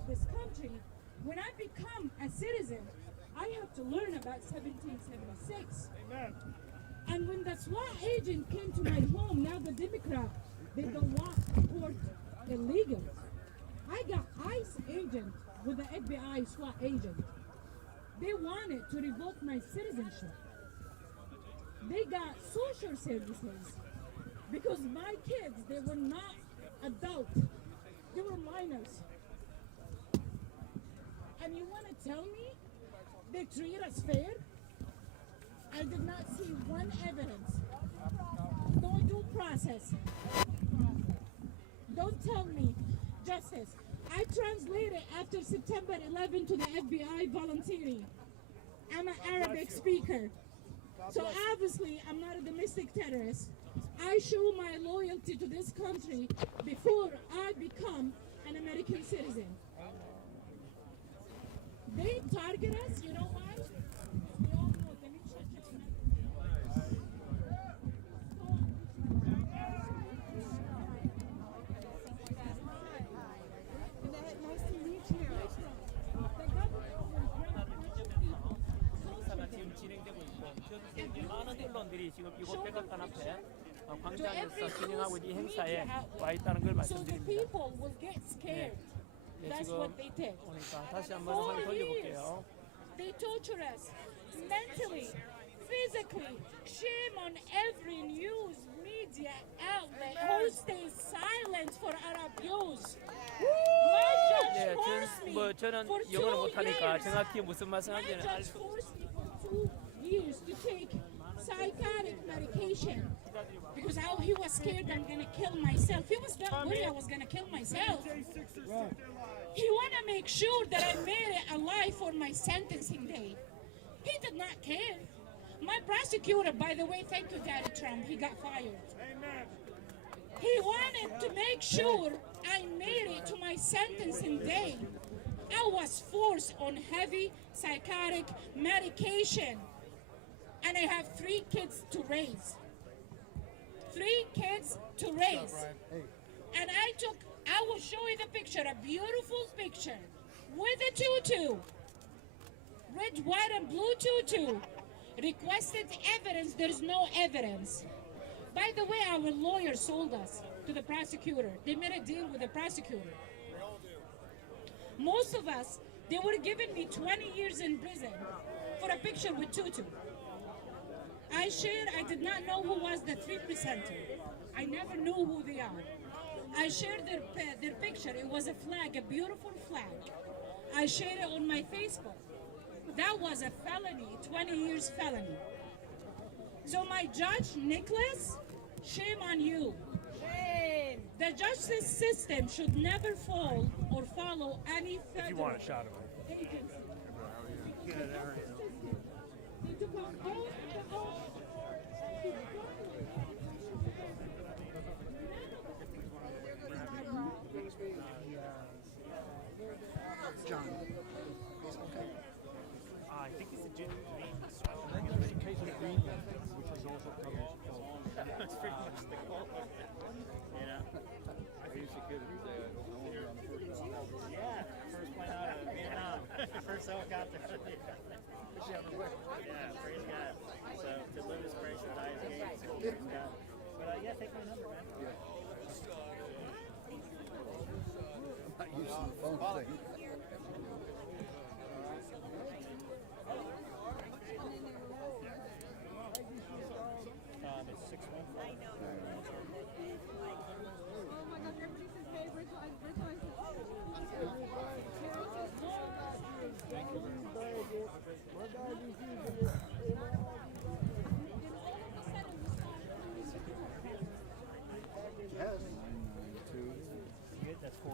of this country, when I become a citizen, I have to learn about 1776. Amen. And when the SWAT agent came to my home, now the Democrat, they don't want to support illegals. I got ICE agent with the FBI SWAT agent. They wanted to revoke my citizenship. They got social services because my kids, they were not adult. They were minors. And you want to tell me they treat us fair? I did not see one evidence. No due process. Don't tell me justice. I translated after September 11 to the FBI volunteering. I'm an Arabic speaker. So obviously I'm not a domestic terrorist. I show my loyalty to this country before I become an American citizen. They target us, you know why? We all know. Let me check it. Nice to meet you. The government 수사가 지금 진행되고 있고 전 많은 언론들이 지금 이곳 백악관 앞에 광장에서 진행하고 있는 이 행사에 와 있다는 걸 So the 말씀드립니다. people will get scared. 네, That's 지금 what they did. 보니까 다시 한번 4 화면 years. 돌려볼게요. They torture us mentally, physically. Shame on every news media outlet who stays silent for our abuse. My judge 네, forced me 뭐 저는 for 영어를 2 못하니까 years. 정확히 무슨 My 말씀하는지는 알 judge 수. forced me for 2 years to take psychotic medication because he was scared I'm gonna kill myself. He was not worried I was gonna kill myself. He wanna make sure that I made it alive for my sentencing day. He did not care. My prosecutor, by the way, thank you, Daddy Trump, he got fired. Amen. He wanted to make sure I made it to my sentencing day. I was forced on heavy psychotic medication. And I have 3 kids to raise. 3 kids to raise. And I will show you the picture, a beautiful picture with a tutu. Red, white, and blue tutu. Requested evidence, there's no evidence. By the way, our lawyer sold us to the prosecutor. They made a deal with the prosecutor. Most of us, they were giving me 20 years in prison for a picture with tutu. I did not know who was the 3%er. I never knew who they are. I shared their picture. It was a flag, a beautiful flag. I shared it on my Facebook. That was a felony, 20 years felony. So my judge, Nicholas, shame on you. Shame. The justice system should never fall or follow any federal You want a shot of it? agency. They took out all the John. Okay. I think he's a ginger green. In case of the green, which is also coming from. That's pretty much the goal. You know? I used to kid and say, I want to be on the first helicopter. Yeah, first plane out of Vietnam. First helicopter. Yeah, praise God. So to live is Christ, to die is gain. So praise God. But yeah, take my number, man. I'm not used to the phone thing. It's 6-1. I know. Oh my God, everybody says, hey, Rich. Yes. 992. That's 4-4.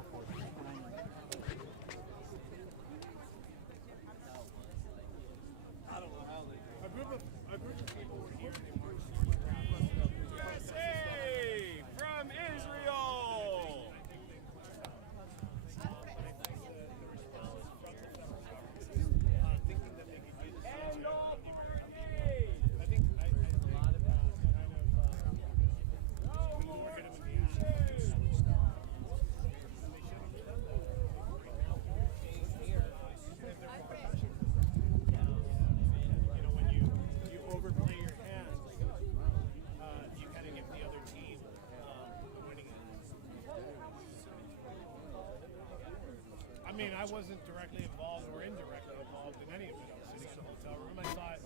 wasn't directly involved or indirectly involved in any of it. I was sitting in a hotel room. I saw it.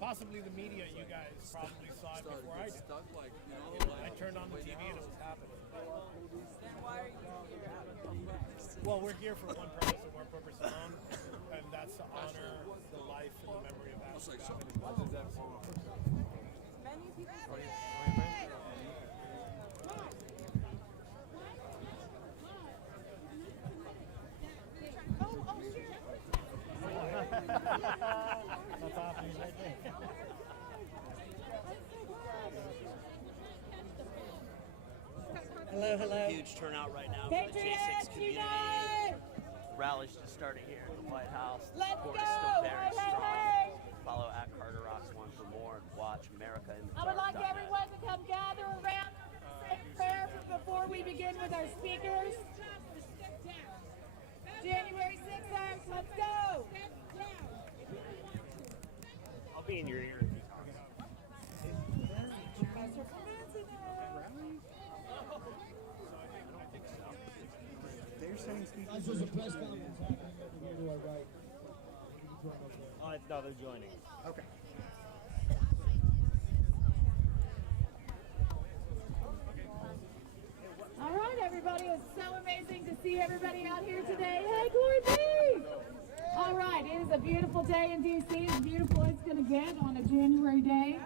Possibly the media, you guys probably saw it before I did. I turned on the TV and it was happening. Then why are you here out here? Well, we're here for one purpose and one purpose alone, and that's to honor the life and the memory of Ashley Babbitt. Many people say That's happening right there. Hello. Huge turnout right now for the J6 community. Rallies just started here at the White House. The support is still very strong. Follow at Carter Rocks 1 for more. Watch America in the I would like everyone to come gather around and say prayer before we begin with our speakers. January 6th, let's go! I'll be in your ear if you talk. There's a press conference happening over here to our right. Oh, no, they're joining. Okay. All right, everybody. It's so amazing to see everybody out here today. Hey, Glory be! All right, it is a beautiful day in D.C. As beautiful as it's going to get on a January day.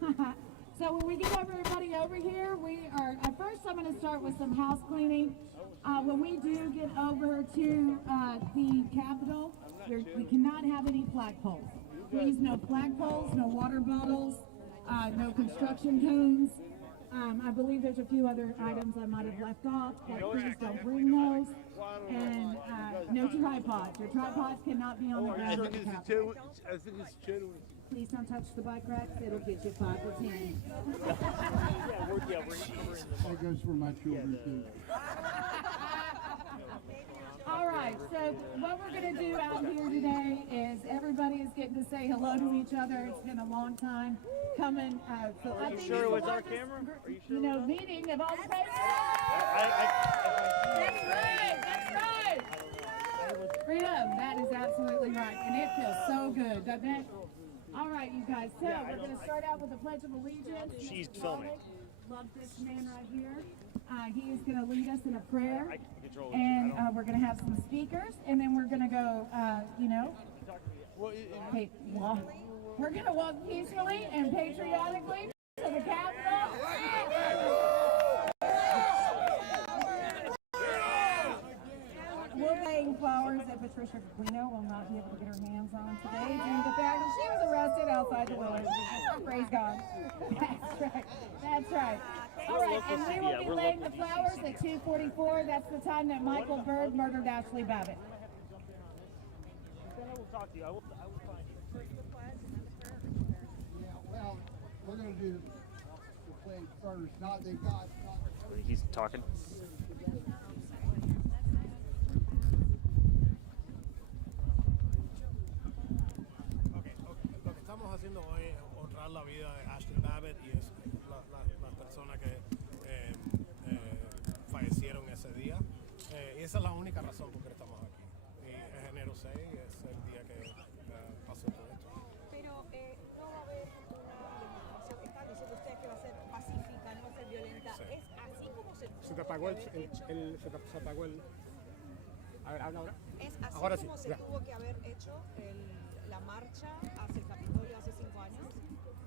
that's right. So when we get everybody over here, first I'm going to start with some house cleaning. When we do get over to the Capitol, we cannot have any flagpoles. Please, no flagpoles, no water bottles, no construction cones. I believe there's a few other items I might have left off, but please don't bring those. And no tripods. Your tripods cannot be on the ground at the Capitol. I think it's genuine. Please don't touch the bike racks. It'll get you 5 or 10. That goes for my children too. All right, so what we're going to do out here today is everybody is getting to say hello to each other. It's been a long time coming. So I think sure it was the our largest, camera? Are you sure? meeting of all the papers. That's right. Freedom, that is absolutely right. And it feels so good, doesn't it? All right, you guys. So we're going to start out with the Pledge of Allegiance. She's filming. Love this man right here. He is going to lead us in a prayer. I can control it. And we're going to have some speakers, and then we're going to go, we're going to walk peacefully and patriotically to the Capitol. We're laying flowers that Patricia Aquino will not be able to get her hands on today due to the fact that she was arrested outside the village. Praise God. That's right. All right, and we will be laying the flowers at 2:44. That's the time that Michael Byrd murdered Ashley Babbitt. I will talk to you. I will find you. Yeah, well, we're going to do the pledge first. Not they got. He's talking. Lo que estamos haciendo hoy es honrar la vida de Ashley Babbitt y es las personas que fallecieron ese día. Y esa es la única razón por la que estamos aquí. Y es enero 6, es el día que pasó todo esto. Pero no va a haber una demostración. Están diciendo ustedes que va a ser pacífica, no va a ser violenta. Sí. Es así como se tuvo Se te que apagó haber hecho. se apagó el. A ver, habla ahora. Es así Ahora como sí, se ya. tuvo que haber hecho la marcha hacia el Capitolio hace 5 años.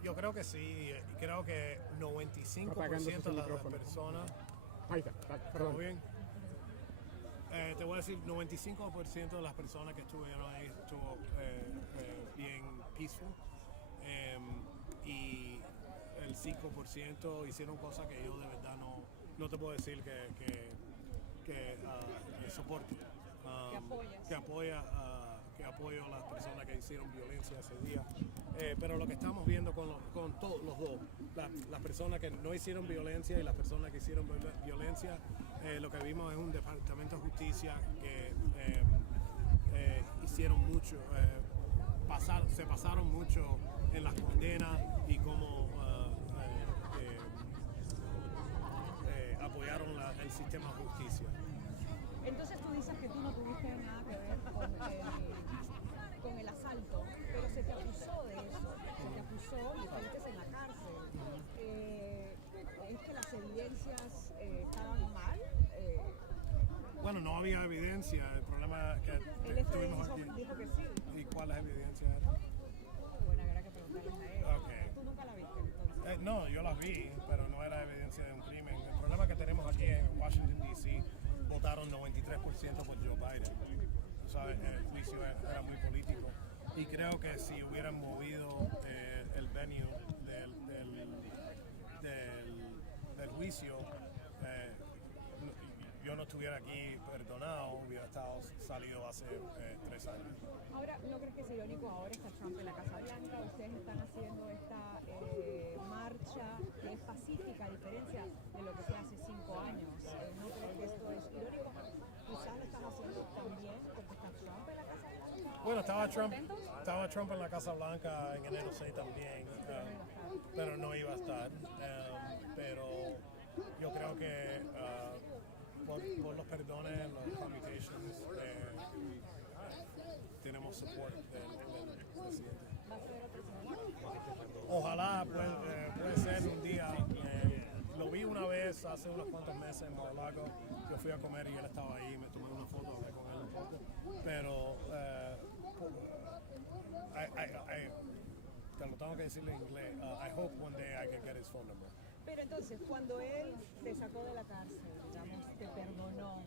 Yo creo que sí, creo que 95% de las personas. Ahí está, ¿Todo bien? Te voy a decir, 95% de las personas que estuvieron ahí estuvo bien peaceful. Y el 5% hicieron cosas que yo de verdad no te puedo decir que soporto. Que apoyo a las personas que hicieron violencia ese día. Pero lo que estamos viendo con todos los dos, las personas que no hicieron violencia y las personas que hicieron violencia, lo que vimos es un departamento de justicia que hicieron mucho, se pasaron mucho en las condenas y cómo apoyaron el sistema de justicia. Entonces tú dices que tú no tuviste nada que ver con el asalto, pero se te acusó de eso, se te acusó y estuviste en la cárcel. ¿Es que las evidencias estaban mal? Bueno, no había evidencia, el problema es que El tuvimos FBI aquí. dijo que sí. ¿Y cuál es evidencia? Bueno, habrá que preguntarles a él. Okay. ¿Tú nunca la viste entonces? No, yo las vi, pero no era evidencia de un crimen. El problema que tenemos aquí en Washington, D.C., votaron 93% por Joe Biden. Tú sabes, el juicio era muy político. Y creo que si hubieran movido el venue del juicio, yo no estuviera aquí perdonado, hubiera salido hace 3 años. Ahora, ¿no crees que es irónico? Ahora está Trump en la Casa Blanca, ustedes están haciendo esta marcha que es pacífica, a diferencia de lo que fue hace 5 años. ¿No crees que esto es irónico? Quizás lo están haciendo también porque está Trump en la Casa Blanca. Bueno, estaba Trump en la Casa Blanca en enero 6 también, pero no iba a estar. Pero yo creo que por los perdones, los commutations, tenemos support del presidente. Ojalá puede ser un día. Lo vi una vez hace unos cuantos meses en Mar-a-Lago. Yo fui a comer y él estaba ahí, me tomé una foto, hablé con él un poco. Pero te lo tengo que decirle en inglés. I hope one day I can get his phone number. Pero entonces, cuando él te sacó de la cárcel, digamos, te perdonó,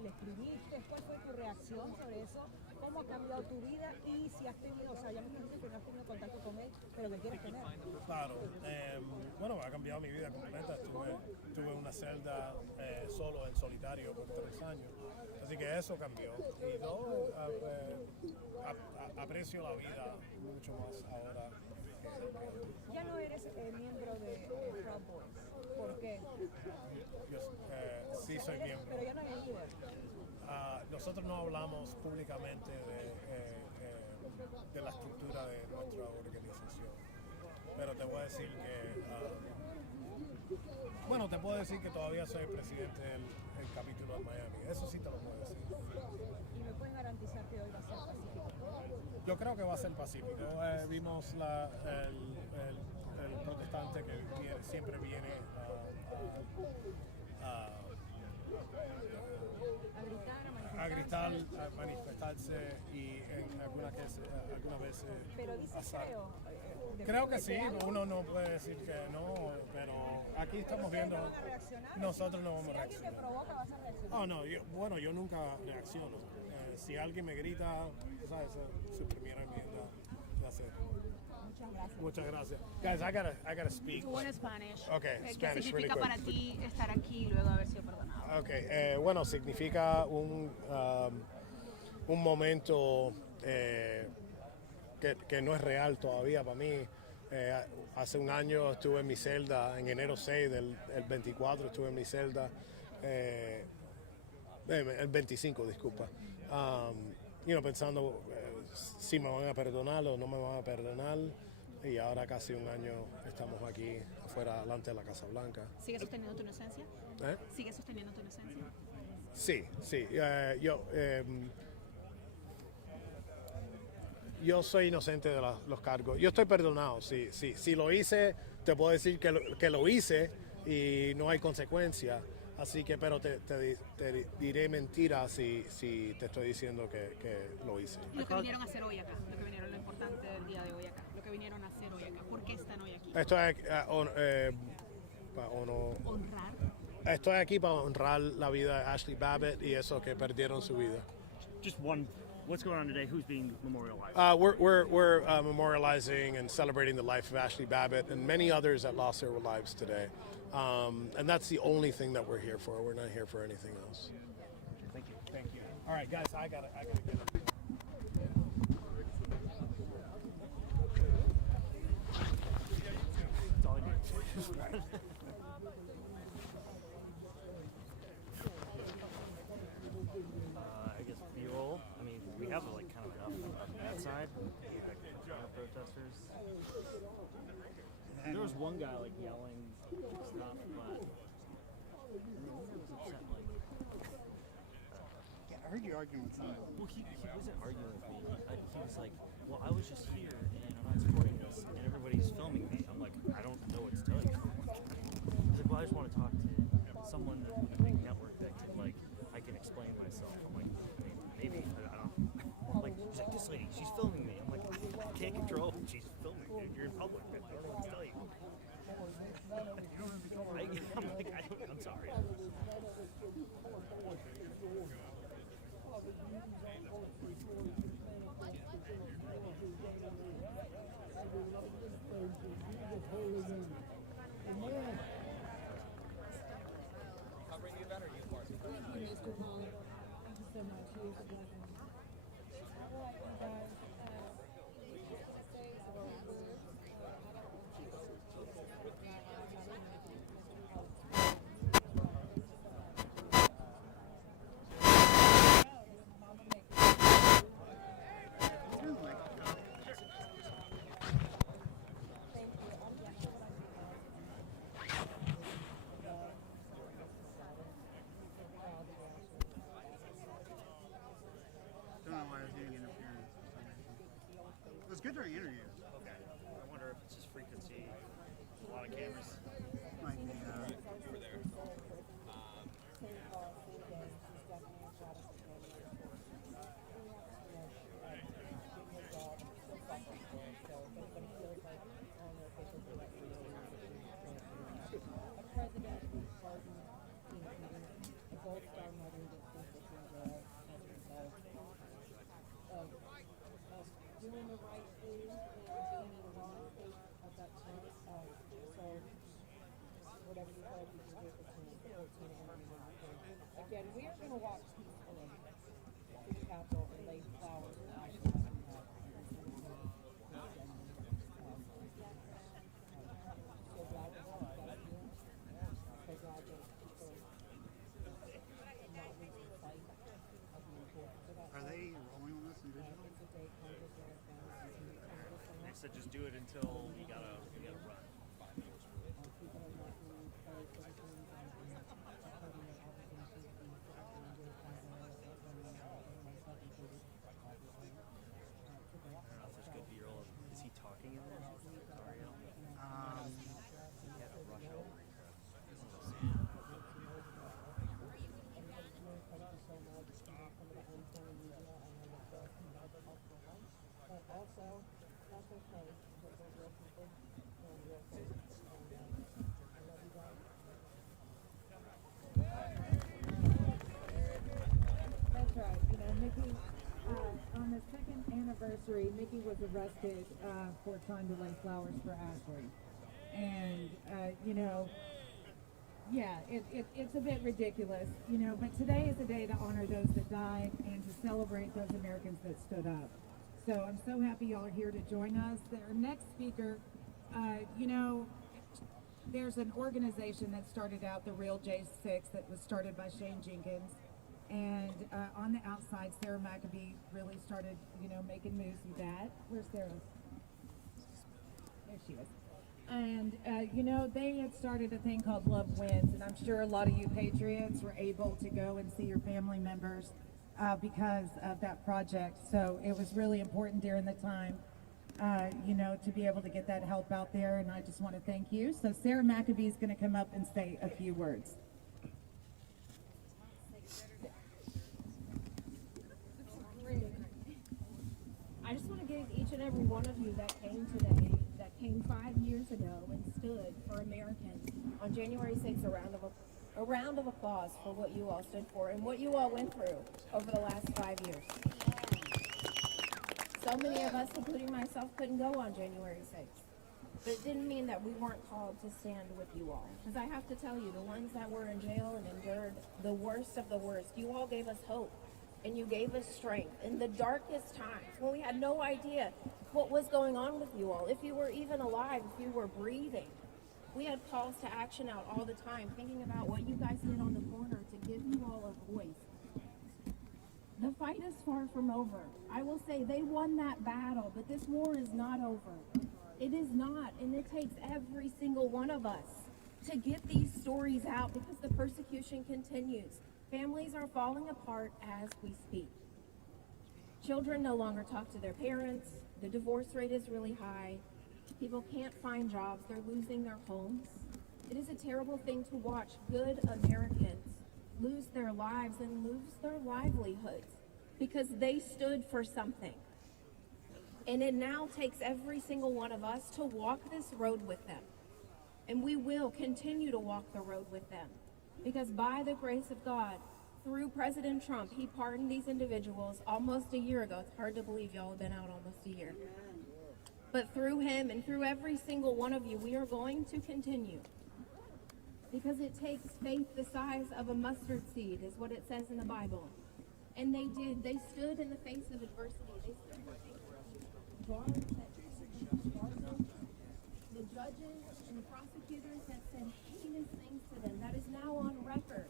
le escribiste, ¿cuál fue tu reacción sobre eso? ¿Cómo ha cambiado tu vida? Y si has tenido, o sea, ya me dijiste que no has tenido contacto con él, pero que quieres tener. Claro, bueno, ha cambiado mi vida completa. Estuve en una celda solo, en solitario, por 3 años. Así que eso cambió. Y yo aprecio la vida mucho más ahora. Ya no eres miembro de Proud Boys. ¿Por qué? Yo sí soy miembro. Pero ya no eres líder. Nosotros no hablamos públicamente de la estructura de nuestra organización. Pero te voy a decir que, bueno, te puedo decir que todavía soy presidente del capítulo de Miami. Eso sí te lo puedo decir. ¿Y me puedes garantizar que hoy va a ser pacífico? Yo creo que va a ser pacífico. Vimos el protestante que siempre viene a gritar, a manifestarse y en algunas veces. Pero dices Creo que sí, uno no puede decir que no, pero aquí estamos viendo. Nosotros no vamos a reaccionar. Si alguien te provoca, vas a reaccionar. Oh, no, yo nunca reacciono. Si alguien me grita, ¿sabes? Su primera enmienda de hacer. Muchas gracias. Guys, I gotta speak. Tú en Spanish. Okay, ¿Qué Spanish, significa really para ti estar aquí luego de haber sido perdonado? Okay, bueno, significa un momento que no es real todavía para mí. Hace un año estuve en mi celda, en enero 6 del 24 estuve en mi celda, el 25, disculpa, pensando si me van a perdonar o no me van a perdonar, y ahora casi un año estamos aquí afuera, delante de la Casa Blanca. ¿Sigues sosteniendo tu inocencia? ¿Eh? ¿Sigues sosteniendo tu inocencia? Sí. Yo soy inocente de los cargos. Yo estoy perdonado. Si lo hice, te puedo decir que lo hice y no hay consecuencia. Así que, pero te diré mentira si te estoy diciendo que lo hice. Lo que vinieron a hacer hoy acá, lo importante del día de hoy acá, lo que vinieron a hacer hoy acá, ¿por qué están hoy aquí? Estoy aquí para honrar la vida de Ashley Babbitt y esos que perdieron su vida. Just one. What's going on today? Who's being memorialized? We're memorializing and celebrating the life of Ashley Babbitt and many others that lost their lives today. And that's the only thing that we're here for. We're not here for anything else. Thank you. All right, guys, I gotta get up. That's all I do. I guess B-roll. I mean, we have like kind of enough on that side. Protesters. There was one guy like yelling stuff, but no one was upset. Like heard you arguing with someone. Well, he wasn't arguing with me. He was like, well, I was just here and I'm not supporting this, and everybody's filming me. I'm like, I don't know what to tell you. He's like, well, I just want to talk to someone with a big network that can, like, I can explain myself. I'm like, maybe, I don't know. Like, he's like, this lady, she's filming me. I'm like, I can't control when she's filming me. You're in public. I don't know what to tell you. I'm sorry. Don't know why I was getting interference for some reason. It was good during interviews. Okay. I wonder if it's just frequency. A lot of cameras. Might be, doing the right thing and doing the wrong thing at that time. So whatever you feel like you can do between 14 and 19. Again, we are going to walk peacefully to the Capitol and lay flowers and ashes on that. So glad to see that here. So glad that people not losing sight of the importance of that. are they rolling on this in digital? It's a day Congress and our families continue to come to They said just do it until we gotta run. people are not being very citizens and supporting their obligations to be citizens and do things in order to everyone myself included. I don't know if there's good B-roll. Is he talking in there? Tarrio? He had a rush over here. But also, that's okay, because they're real people and real folks. And I love you guys. That's right. You know, Mickey, on the second anniversary, Mickey was arrested for trying to lay flowers for Ashley. And, you know, yeah, it's a bit ridiculous, you know, but today is a day to honor those that died and to celebrate those Americans that stood up. So I'm so happy y'all are here to join us. Our next speaker, you know, there's an organization that started out, the Real J6, that was started by Shane Jenkins. And on the outside, Sarah McAbee really started, you know, making moves with that. Where's Sarah? There she is. And, you know, they had started a thing called Love Wins, and I'm sure a lot of you patriots were able to go and see your family members because of that project. So it was really important during the time, you know, to be able to get that help out there, and I just want to thank you. So Sarah McAbee is going to come up and say a few words. I just want to give each and every one of you that came today, that came 5 years ago and stood for Americans on January 6th, a round of applause for what you all stood for and what you all went through over the last 5 years. So many of us, including myself, couldn't go on January 6th. But it didn't mean that we weren't called to stand with you all. Because I have to tell you, the ones that were in jail and endured the worst of the worst, you all gave us hope. And you gave us strength in the darkest times when we had no idea what was going on with you all, if you were even alive, if you were breathing. We had calls to action out all the time, thinking about what you guys did on the corner to give you all a voice. The fight is far from over. I will say they won that battle, but this war is not over. It is not, and it takes every single one of us to get these stories out because the persecution continues. Families are falling apart as we speak. Children no longer talk to their parents. The divorce rate is really high. People can't find jobs. They're losing their homes. It is a terrible thing to watch good Americans lose their lives and lose their livelihoods because they stood for something. And it now takes every single one of us to walk this road with them. And we will continue to walk the road with them. Because by the grace of God, through President Trump, he pardoned these individuals almost a year ago. It's hard to believe y'all have been out almost a year. But through him and through every single one of you, we are going to continue. Because it takes faith the size of a mustard seed, is what it says in the Bible. And they did. They stood in the face of adversity. They stood in the face of guards that the judges and the prosecutors that said heinous things to them. That is now on record.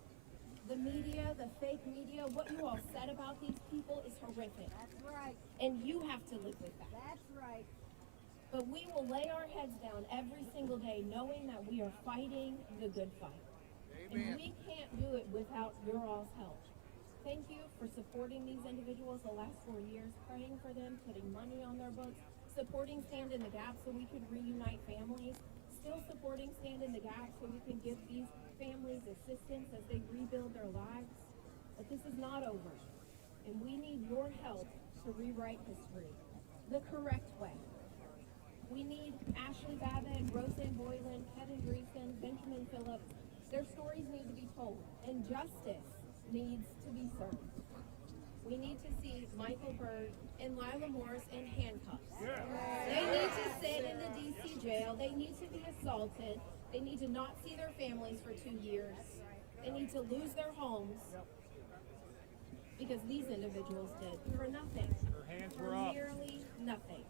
The media, the fake media, what you all said about these people is horrific. That's right. And you have to live with that. That's right. But we will lay our heads down every single day knowing that we are fighting the good fight. Amen. And we can't do it without your all's help. Thank you for supporting these individuals the last 4 years, praying for them, putting money on their books, supporting Stand in the Gap so we could reunite families, still supporting Stand in the Gap so we can give these families assistance as they rebuild their lives. But this is not over. And we need your help to rewrite history the correct way. We need Ashley Babbitt, Roseanne Boylan, Kevin Greason, Benjamin Phillips. Their stories need to be told, and justice needs to be served. We need to see Michael Berg and Lila Morris in handcuffs. They need to sit in the DC jail. They need to be assaulted. They need to not see their families for 2 years. They need to lose their homes because these individuals did for nothing. For nearly nothing.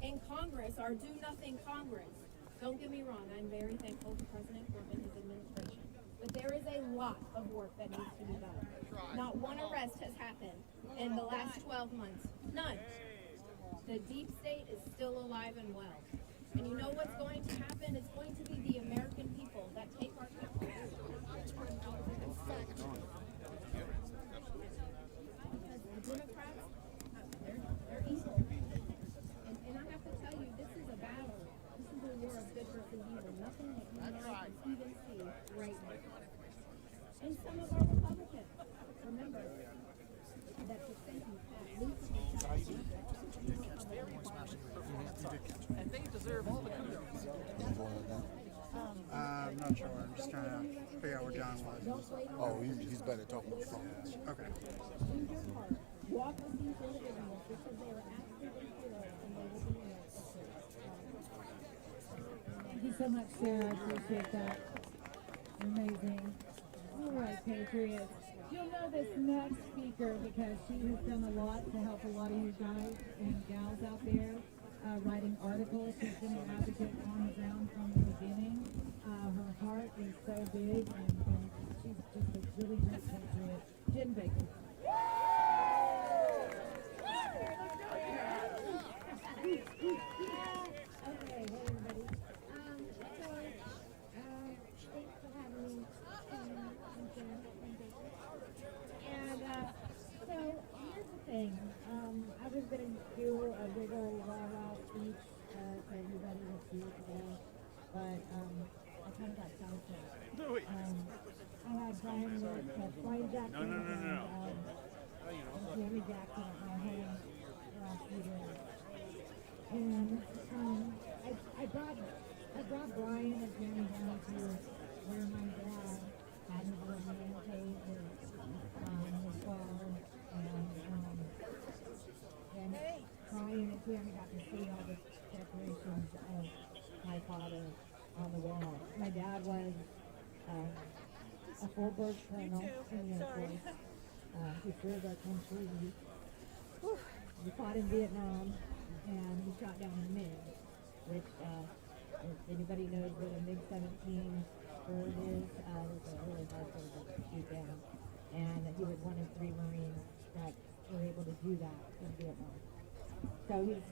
And Congress, our Do Nothing Congress, don't get me wrong, I'm very thankful to President Trump and his administration. But there is a lot of work that needs to be done. Not one arrest has happened in the last 12 months. None. The deep state is still alive and well. And you know what's going to happen? It's going to be the American people that take our country. Because the Democrats, they're evil. And I have to tell you, this is a battle. This is a war of good versus evil. Nothing that you and I can even see right now. And some of our Republicans, remember that the sentence at least and they deserve all the kudos. I'm not sure. I'm just trying to figure out where John was. Oh, he's better talking on the phone. Okay. walk with these individuals because they are absolutely heroes and they will be in our history. Thank you so much, Sarah. I appreciate that. Amazing. All right, Patriots. You'll know this next speaker because she has done a lot to help a lot of you guys and gals out there writing articles. She's been an advocate on the ground from the beginning. Her heart is so big and she's just a really great patriot. Jen Baker. Okay, hey everybody. Thanks for having me. And so here's the thing. I was going to do a little rah-rah speech to everybody that's here today, but I kind of got sidetracked. I had Brian Wick, Brian Jackson, and Jamie Jackson at my home last weekend. And I brought Brian and Jamie down to where my dad had his little man cave with his father and Brian and Jamie got to see all the decorations of my father on the wall. My dad was a full-bird colonel in the Air Force. He served our country. He fought in Vietnam, and he shot down a MiG, which, if anybody knows what a MiG-17 bird is, it's a really hard bird to shoot down. And he was one of 3 Marines that were able to do that in Vietnam. So he's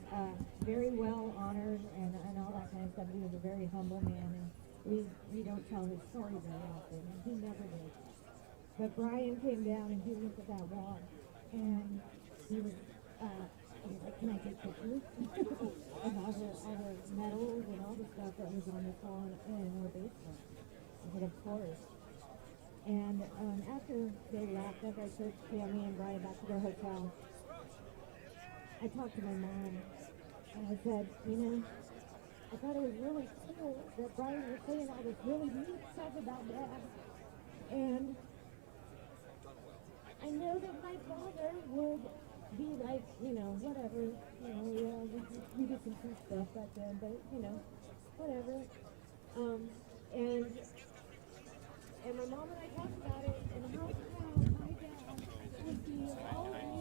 very well honored and all that kind of stuff. He was a very humble man, and we don't tell his story very often, and he never did. But Brian came down and he looked at that wall, and he was like, can I take pictures? of all the medals and all the stuff that was on the wall in our basement. I said, of course. And after they left, after I took Tammy and Brian back to their hotel, I talked to my mom, and I said, you know, I thought it was really cool that Brian was saying all this really neat stuff about Dad. And I know that my father would be like, you know, whatever, you know, yeah, we did some cool stuff back then, but, you know, whatever. And my mom and I talked about it, and how proud my dad would be of all of you.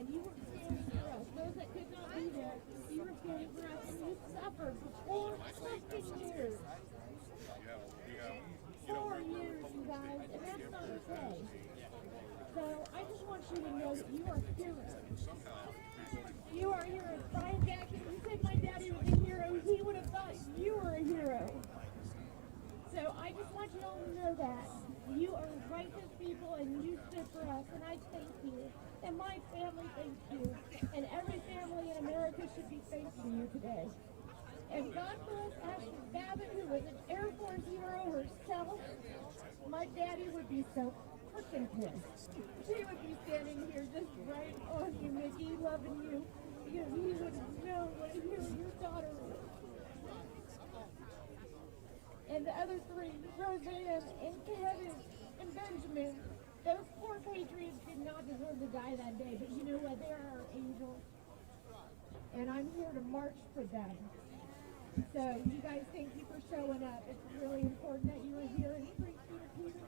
And you were standing for us. Those that could not be there, you were standing for us, and you suffered for 4 fucking years. 4 years, you guys, and that's not okay. So I just want you to know that you are heroes. You are heroes. Brian Jackson, you said my daddy was a hero. He would have thought you were a hero. So I just want you all to know that. You are righteous people, and you stood for us, and I thank you. And my family thanks you. And every family in America should be thanking you today. And God bless Ashley Babbitt, who was an Air Force hero herself. My daddy would be so freaking pissed. She would be standing here just right on you, Mickey, loving you, because he would know what a hero your daughter is. And the other 3, Roseanne and Kevin and Benjamin, those poor patriots did not deserve to die that day, but you know what? They are our angels. And I'm here to march for them. So you guys, thank you for showing up. It's really important that you are here and appreciate Peter.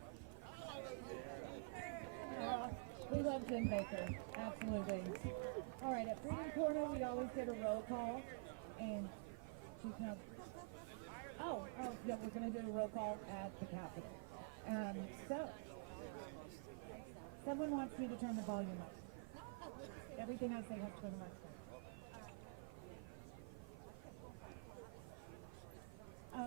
We love Jim Baker, absolutely. All right, at Freedom Corner, we always did a roll call, and she's not. Oh, yeah, we're going to do a roll call at the Capitol. So, someone wants me to turn the volume up. Everything I say has to go to the microphone.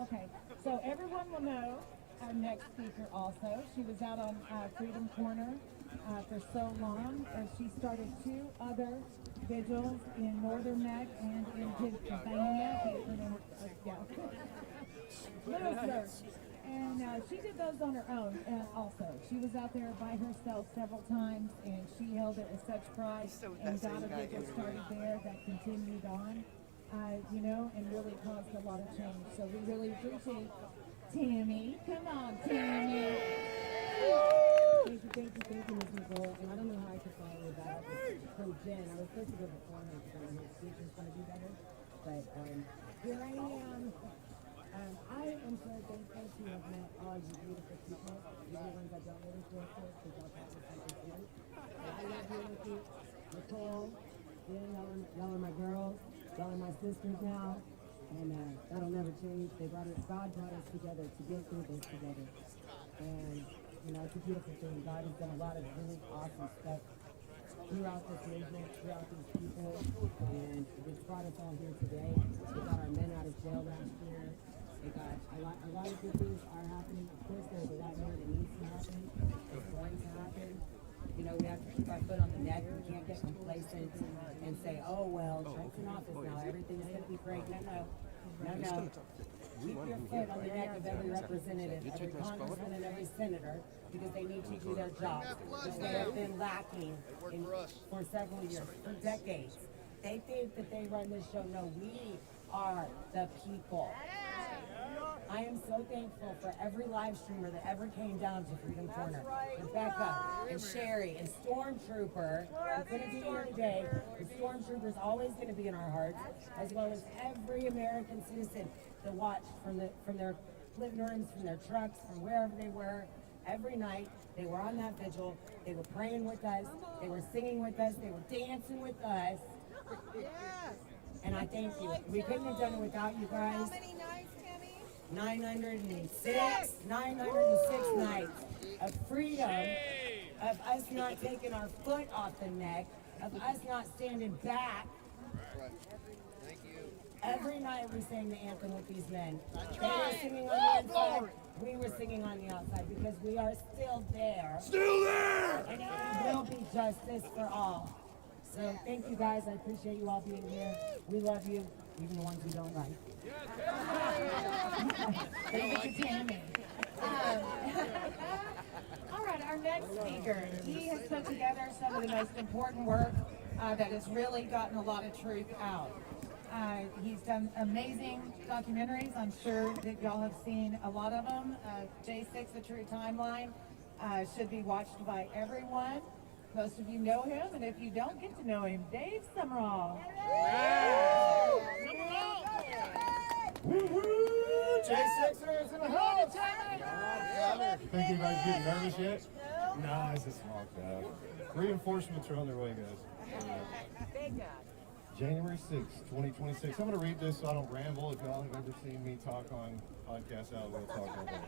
Okay, so everyone will know our next speaker also. She was out on Freedom Corner for so long. She started 2 other vigils in Northern Neck and in Pennsylvania. And she did those on her own also. She was out there by herself several times, and she held it with such pride and got a vigil started there that continued on. You know, and really caused a lot of change. So we really appreciate Tammy. Come on, Tammy. Thank you, Ms. Nicole. And I don't know how I could follow that. So Jen, I was supposed to go before her because I know speech is going to be better. But here I am. I am so thankful to have met all you beautiful people. You're the ones I don't really work with because I'll talk with something to you. I love you, Nikki, Nicole, Jen, y'all are my girls. Y'all are my sisters now, and that'll never change. God brought us together to get through this together, and you know it's a beautiful thing. God has done a lot of really awesome stuff throughout this movement, throughout these people, and it's brought us all here today. We got our men out of jail last year. We got a lot of good things are happening. Of course, there's a lot more that needs to happen. It's going to happen. You know, we have to keep our foot on the neck. We can't get complacent and say, oh, well, Trump's in office now, everything's going to be great. No. Keep your foot on the neck of every representative, every congressman, and every senator, because they need to do their job. Which they have been lacking for several years, for decades. They think that they run this show. No, we are the people. I am so thankful for every live streamer that ever came down to Freedom Corner. Rebecca and Sherry and Stormtrooper, who couldn't be here today. The Stormtrooper's always going to be in our hearts, as well as every American citizen that watched from their living rooms, from their trucks, from wherever they were. Every night, they were on that vigil. They were praying with us. They were singing with us. They were dancing with us. And I thank you. We couldn't have done it without you guys. How many nights, Tammy? 906 nights of freedom, of us not taking our foot off the neck, of us not standing back. Every night we sang the anthem with these men. They were singing on the inside, we were singing on the outside, because we are still there. Still there! And it will be justice for all. So thank you guys, I appreciate you all being here. We love you, even the ones we don't like. Thank you for tuning in. All right, our next speaker, he has put together some of the most important work that has really gotten a lot of truth out. He's done amazing documentaries. I'm sure that y'all have seen a lot of them. J6, The True Timeline, should be watched by everyone. Most of you know him, and if you don't get to know him, Dave Summerall. J6ers in the house! Think you guys getting nervous yet? No, it's a small crowd. Reinforcements are on their way, guys. January 6th, 2026. I'm going to read this so I don't ramble. If y'all have ever seen me talk on podcasts out, we'll talk all day.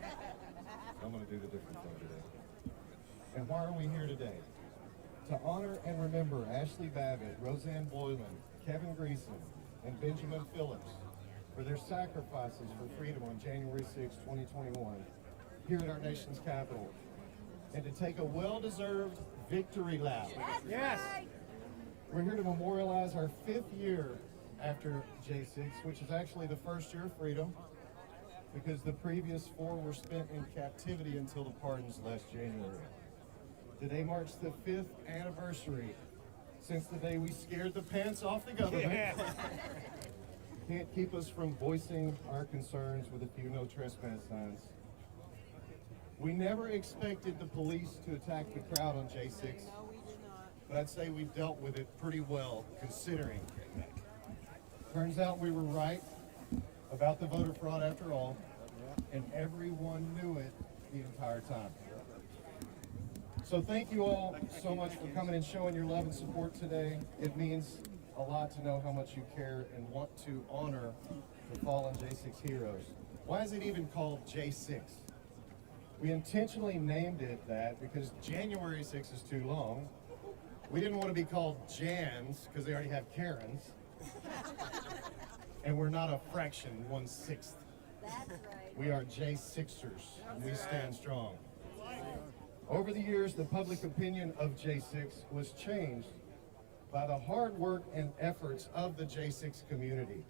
I'm going to do the different thing today. And why are we here today? To honor and remember Ashley Babbitt, Roseanne Boylan, Kevin Greason, and Benjamin Phillips for their sacrifices for freedom on January 6, 2021, here at our nation's capital. And to take a well-deserved victory lap. Yes! We're here to memorialize our 5th year after J6, which is actually the first year of freedom, because the previous 4 were spent in captivity until the pardons last January. Today marks the 5th anniversary since the day we scared the pants off the government. Yeah. Can't keep us from voicing our concerns with a few no trespass signs. We never expected the police to attack the crowd on J6, but I'd say we've dealt with it pretty well, considering. Turns out we were right about the voter fraud after all, and everyone knew it the entire time. So thank you all so much for coming and showing your love and support today. It means a lot to know how much you care and want to honor the fallen J6 heroes. Why is it even called J6? We intentionally named it that because January 6 is too long. We didn't want to be called Jans because they already have Karens. And we're not a fraction, 1/6. That's right. We are J6ers, and we stand strong. Over the years, the public opinion of J6 was changed by the hard work and efforts of the J6 community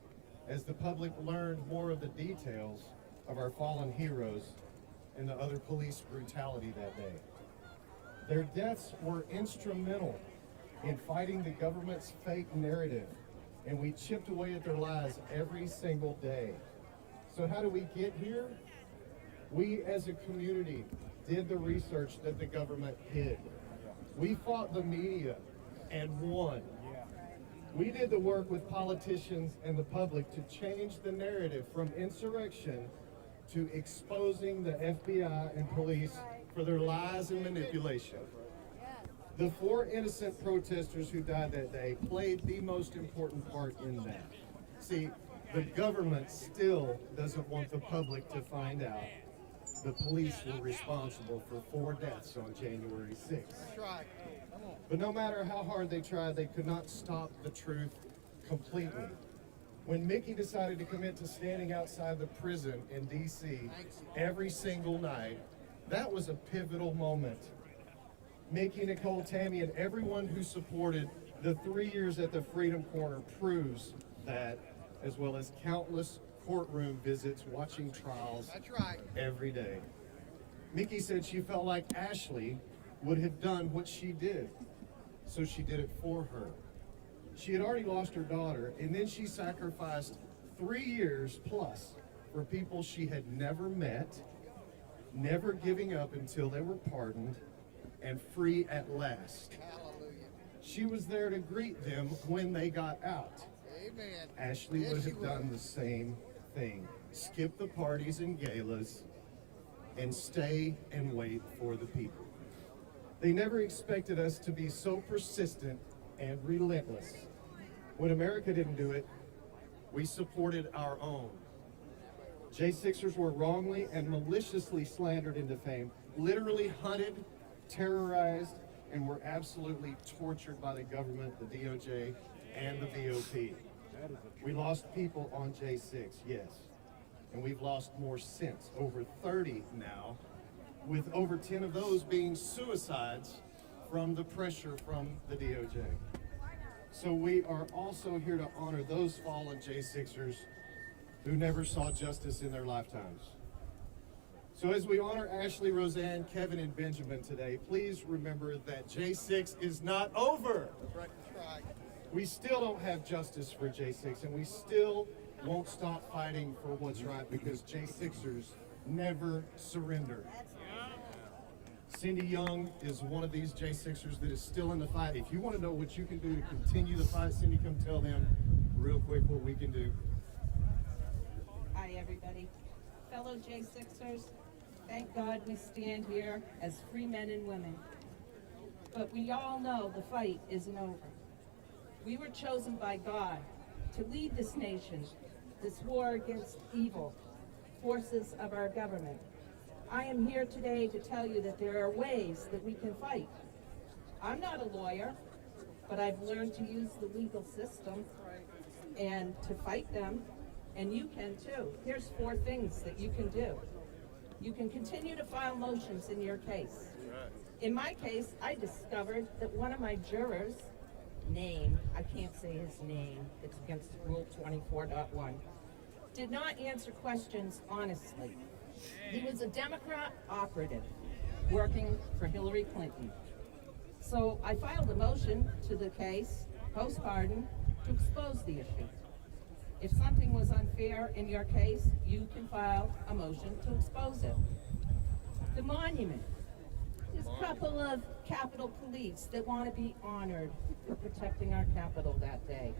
as the public learned more of the details of our fallen heroes and the other police brutality that day. Their deaths were instrumental in fighting the government's fake narrative, and we chipped away at their lives every single day. So how do we get here? We as a community did the research that the government hid. We fought the media and won. We did the work with politicians and the public to change the narrative from insurrection to exposing the FBI and police for their lies and manipulation. The 4 innocent protesters who died that day played the most important part in that. See, the government still doesn't want the public to find out the police were responsible for 4 deaths on January 6th. But no matter how hard they tried, they could not stop the truth completely. When Mickey decided to commit to standing outside the prison in D.C. every single night, that was a pivotal moment. Mickey, Nicole, Tammy, and everyone who supported the 3 years at the Freedom Corner proves that, as well as countless courtroom visits watching trials every day. Mickey said she felt like Ashley would have done what she did, so she did it for her. She had already lost her daughter, and then she sacrificed 3 years plus for people she had never met, never giving up until they were pardoned and free at last. She was there to greet them when they got out. Ashley would have done the same thing. Skip the parties and galas and stay and wait for the people. They never expected us to be so persistent and relentless. When America didn't do it, we supported our own. J6ers were wrongly and maliciously slandered and defamed, literally hunted, terrorized, and were absolutely tortured by the government, the DOJ, and the VOP. We lost people on J6, yes, and we've lost more since, over 30 now, with over 10 of those being suicides from the pressure from the DOJ. So we are also here to honor those fallen J6ers who never saw justice in their lifetimes. So as we honor Ashley, Roseanne, Kevin, and Benjamin today, please remember that J6 is not over. We still don't have justice for J6, and we still won't stop fighting for what's right, because J6ers never surrender. Cindy Young is one of these J6ers that is still in the fight. If you want to know what you can do to continue the fight, Cindy, come tell them real quick what we can do. Hi, everybody. Fellow J6ers, thank God we stand here as free men and women. But we all know the fight isn't over. We were chosen by God to lead this nation, this war against evil forces of our government. I am here today to tell you that there are ways that we can fight. I'm not a lawyer, but I've learned to use the legal system and to fight them, and you can too. Here's 4 things that you can do. You can continue to file motions in your case. In my case, I discovered that one of my jurors, I can't say his name, it's against Rule 24.1, did not answer questions honestly. He was a Democrat operative working for Hillary Clinton. So I filed a motion to the case, postpardon, to expose the issue. If something was unfair in your case, you can file a motion to expose it. The monument. There's a couple of Capitol Police that want to be honored for protecting our Capitol that day.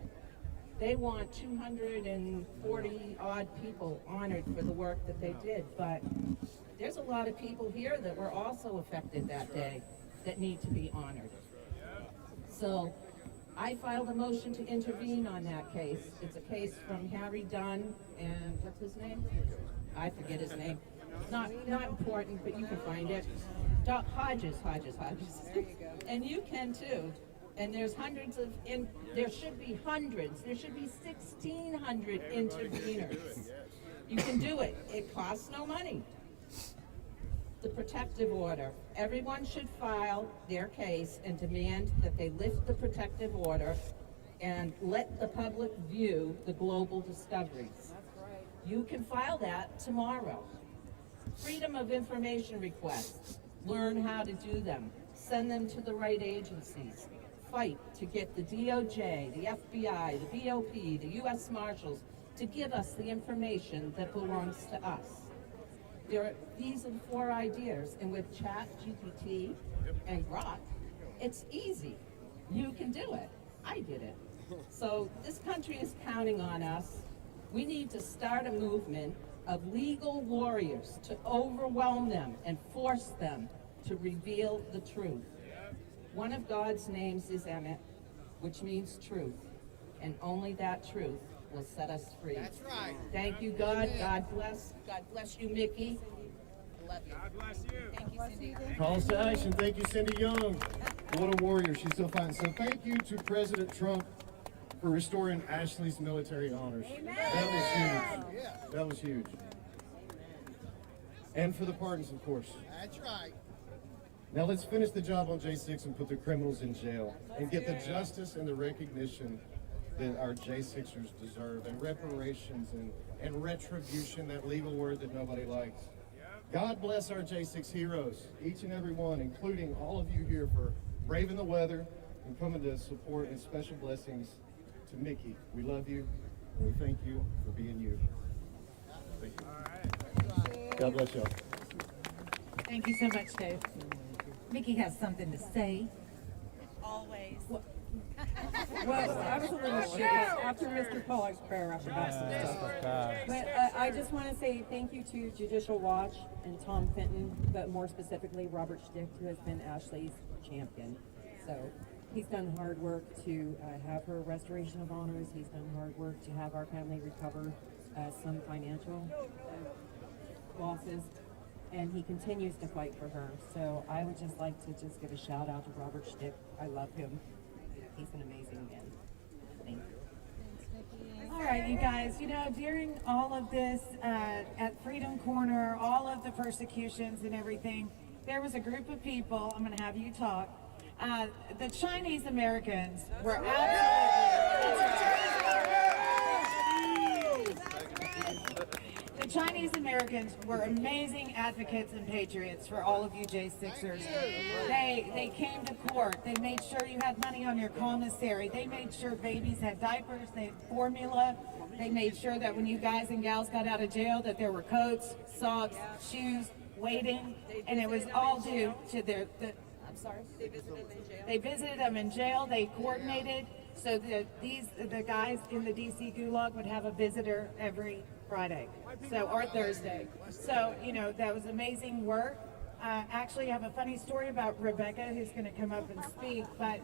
They want 240 odd people honored for the work that they did, but there's a lot of people here that were also affected that day that need to be honored. So I filed a motion to intervene on that case. It's a case from Harry Dunn and what's his name? I forget his name. Not important, but you can find it. Hodges. And you can too. And there's hundreds of, there should be hundreds, there should be 1,600 interveners. You can do it. It costs no money. The protective order. Everyone should file their case and demand that they lift the protective order and let the public view the global discoveries. You can file that tomorrow. Freedom of information requests. Learn how to do them. Send them to the right agencies. Fight to get the DOJ, the FBI, the BOP, the U.S. Marshals to give us the information that belongs to us. These are the 4 ideas, and with ChatGPT and Grok, it's easy. You can do it. I did it. So this country is counting on us. We need to start a movement of legal warriors to overwhelm them and force them to reveal the truth. One of God's names is Emmett, which means truth, and only that truth will set us free. That's right. Thank you, God. Amen. God bless. God bless you, Mickey. Love you. God bless you. Thank you, Cindy. Calls to action. Thank you, Cindy Young. What a warrior. She's still fighting. So thank you to President Trump for restoring Ashley's military honors. Amen. That was huge. That was huge. And for the pardons, of course. That's right. Now let's finish the job on J6 and put the criminals in jail and get the justice and the recognition that our J6ers deserve, and reparations and retribution, that legal word that nobody likes. God bless our J6 heroes, each and every one, including all of you here, for braving the weather and coming to support, and special blessings to Mickey. We love you, and we thank you for being you. Thank you. God bless y'all. Thank you so much, Dave. Mickey has something to say. Always. Well, I was a little shook after Mr. Pollock's prayer. I forgot some stuff. But I just want to say thank you to Judicial Watch and Tom Fenton, but more specifically Robert Stick, who has been Ashley's champion. So he's done hard work to have her restoration of honors. He's done hard work to have our family recover some financial losses, and he continues to fight for her. So I would just like to just give a shout out to Robert Stick. I love him. He's an amazing man. Thank you. All right, you guys, you know, during all of this at Freedom Corner, all of the persecutions and everything, there was a group of people, I'm going to have you talk. The Chinese Americans were The Chinese Americans were amazing advocates and patriots for all of you J6ers. They came to court. They made sure you had money on your commissary. They made sure babies had diapers, they had formula. They made sure that when you guys and gals got out of jail that there were coats, socks, shoes, waiting, and it was all due to I'm sorry? They visited them in jail. They coordinated so that the guys in the DC Gulag would have a visitor every Friday, or Thursday. So, you know, that was amazing work. Actually, I have a funny story about Rebecca, who's going to come up and speak, but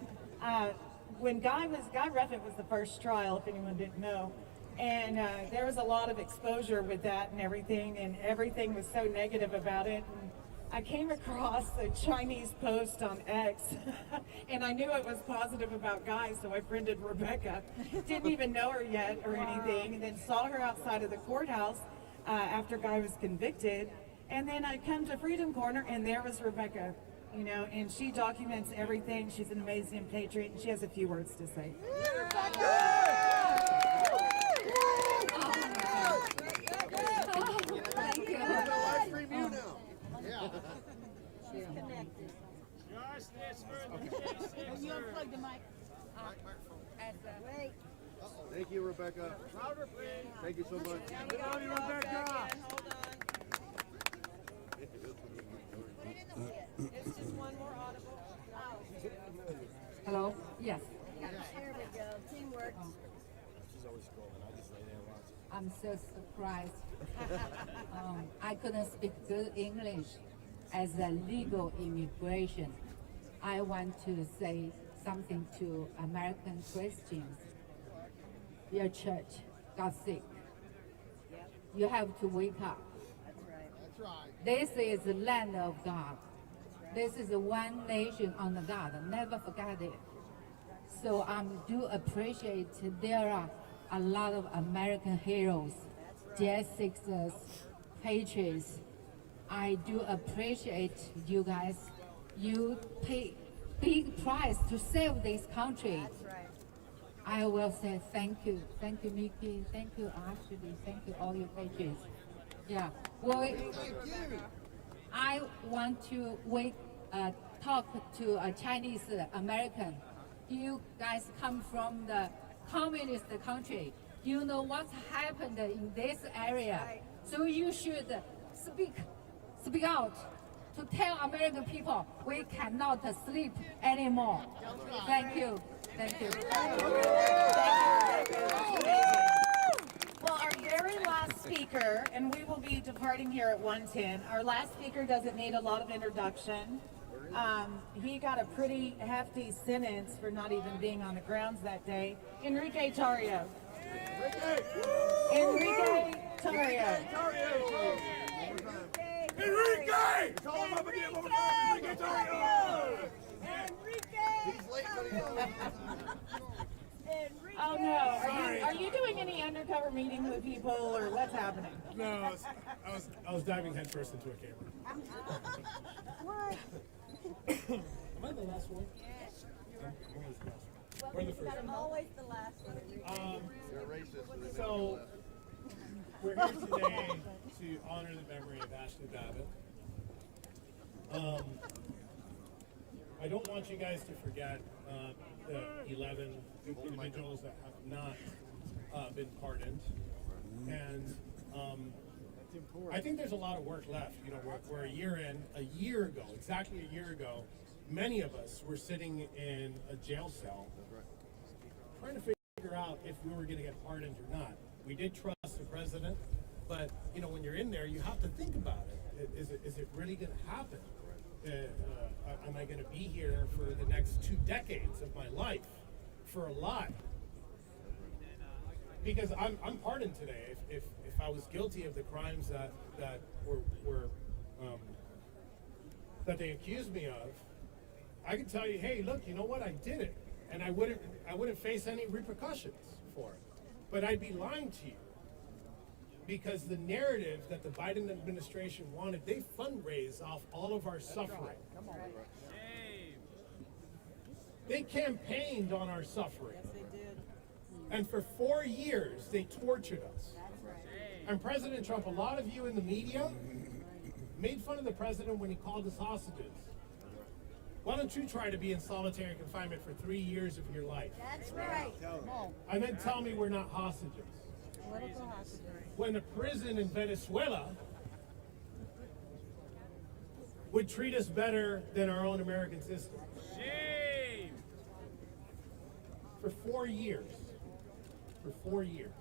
when Guy Ruffett was the first trial, if anyone didn't know, and there was a lot of exposure with that and everything was so negative about it. And I came across a Chinese post on X, and I knew it was positive about Guy, so I friended Rebecca. Didn't even know her yet or anything, and then saw her outside of the courthouse after Guy was convicted. And then I come to Freedom Corner, and there was Rebecca, you know, and she documents everything. She's an amazing patriot, and she has a few words to say. Thank you. She's connected. Justice for the J6ers. You unplug the mic. Wait. Thank you, Rebecca. Louder, please. Thank you so much. Hold on, Rebecca. Hold on. It's just one more audible. Hello? Yes. There we go. Teamwork. She's always scrolling. I just lay there and watch. I'm so surprised. I couldn't speak good English. As a legal immigration, I want to say something to American Christians. Your church got sick. You have to wake up. That's right. This is the land of God. This is one nation under God. Never forget it. So I do appreciate there are a lot of American heroes, J6ers, patriots. I do appreciate you guys. You pay big price to save this country. I will say thank you. Thank you, Mickey. Thank you, Ashley. Thank you, all your patriots. Yeah. Well, I want to talk to a Chinese American. You guys come from the communist country. You know what's happened in this area. So you should speak out to tell American people we cannot sleep anymore. Thank you. Thank you. Well, our very last speaker, and we will be departing here at 1:10. Our last speaker doesn't need a lot of introduction. He got a pretty hefty sentence for not even being on the grounds that day. Enrique Tarrio. Enrique Tarrio. Enrique! Call him up again, Enrique Tarrio! Oh no! Are you doing any undercover meeting with people, or what's happening? No, I was diving headfirst into a camera. What? Am I the last one? Or the first I'm always the last one. You're racist. So, we're here today to honor the memory of Ashley Babbitt. I don't want you guys to forget the 11 individuals that have not been pardoned. And I think there's a lot of work left. You know, we're a year in. Exactly a year ago, many of us were sitting in a jail cell trying to figure out if we were going to get pardoned or not. We did trust the president, but you know, when you're in there, you have to think about it. Is it really going to happen? Am I going to be here for the next 2 decades of my life for a lie? Because I'm pardoned today. If I was guilty of the crimes that were that they accused me of, I could tell you, hey, look, you know what, I did it, and I wouldn't face any repercussions for it. But I'd be lying to you, because the narrative that the Biden administration wanted, they fundraise off all of our suffering. They campaigned on our suffering. Yes, they did. And for 4 years, they tortured us. And President Trump, a lot of you in the media made fun of the president when he called us hostages. Why don't you try to be in solitary confinement for 3 years of your life? That's right. And then tell me we're not hostages. Political hostage. When a prison in Venezuela would treat us better than our own American system. Shame! For 4 years. For 4 years.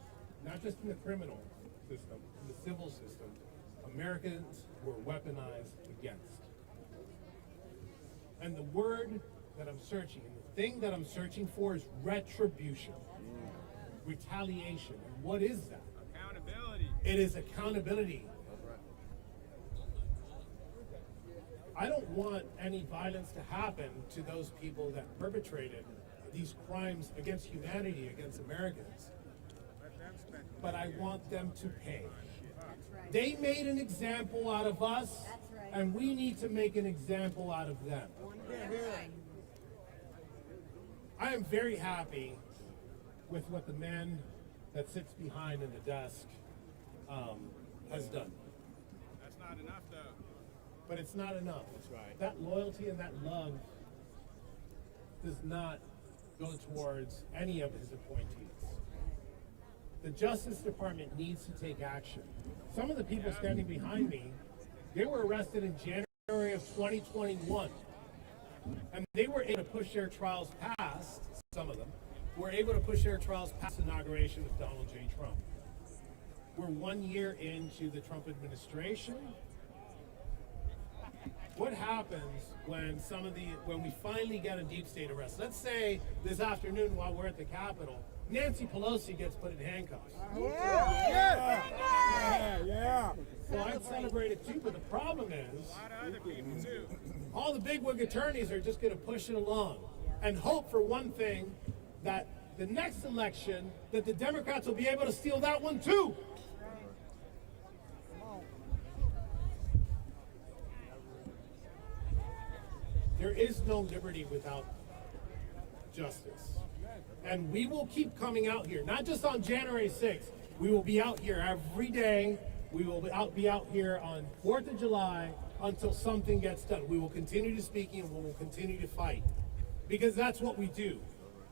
Not just in the criminal system, in the civil system, Americans were weaponized against. And the word that I'm searching, and the thing that I'm searching for is retribution. Retaliation. And what is that? Accountability. It is accountability. I don't want any violence to happen to those people that perpetrated these crimes against humanity, against Americans. But I want them to pay. They made an example out of us, and we need to make an example out of them. I am very happy with what the man that sits behind in the desk has done. That's not enough, though. But it's not enough. That's right. That loyalty and that love does not go towards any of his appointees. The Justice Department needs to take action. Some of the people standing behind me, they were arrested in January of 2021. And they were able to push their trials past, some of them, were able to push their trials past the inauguration of Donald J. Trump. We're 1 year into the Trump administration. What happens when when we finally get a deep state arrest? Let's say this afternoon while we're at the Capitol, Nancy Pelosi gets put in handcuffs. Yeah. So I'd celebrate it too, but the problem is, all the bigwig attorneys are just going to push it along and hope for one thing, that the next election, that the Democrats will be able to steal that one too. There is no liberty without justice. And we will keep coming out here, not just on January 6th. We will be out here every day. We will be out here on 4th of July until something gets done. We will continue to speak and we will continue to fight, because that's what we do.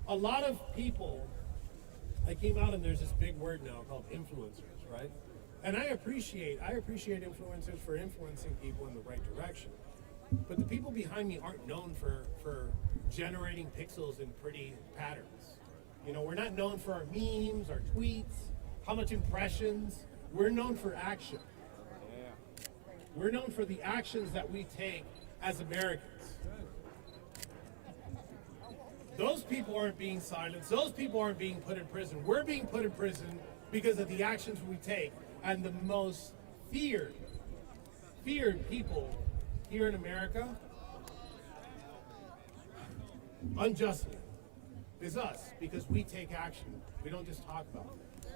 A lot of people, I came out and there's this big word now called influencers, right? And I appreciate influencers for influencing people in the right direction. But the people behind me aren't known for generating pixels in pretty patterns. You know, we're not known for our memes, our tweets, how much impressions. We're known for action. We're known for the actions that we take as Americans. Those people aren't being silenced. Those people aren't being put in prison. We're being put in prison because of the actions we take. And the most feared people here in America, unjustly, is us, because we take action. We don't just talk about it.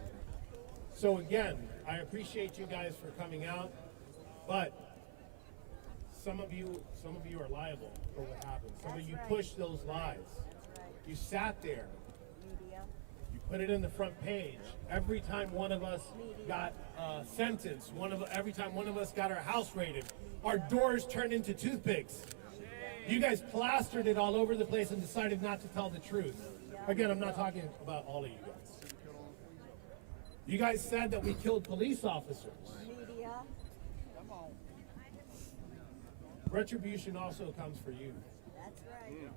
So again, I appreciate you guys for coming out, but some of you are liable for what happened. Some of you pushed those lies. You sat there. You put it in the front page. Every time one of us got sentenced, every time one of us got our house raided, our doors turned into toothpicks. You guys plastered it all over the place and decided not to tell the truth. Again, I'm not talking about all of you guys. You guys said that we killed police officers. Media. Retribution also comes for you. That's right.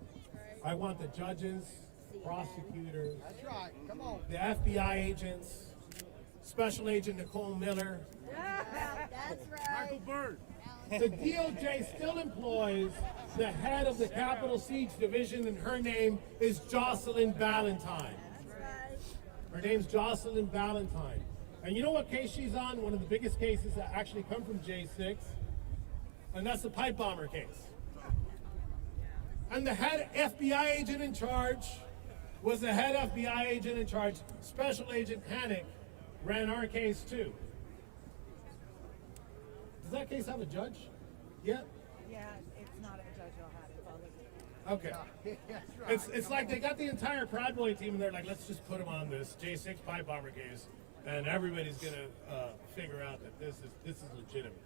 I want the judges, prosecutors, That's right. Come on. the FBI agents, Special Agent Nicole Miller. That's right. Michael Byrd. The DOJ still employs the head of the Capitol Siege Division, and her name is Jocelyn Ballantyne. Her name's Jocelyn Ballantyne. And you know what case she's on? One of the biggest cases that actually come from J6, and that's the pipe bomber case. And the head FBI agent in charge was the head FBI agent in charge. Special Agent Hannick ran our case too. Does that case have a judge yet? Yeah, it's not a judge you'll have. It's all Okay. It's like they got the entire Proud Boy team and they're like, let's just put them on this J6 pipe bomber case, and everybody's gonna figure out that this is legitimate.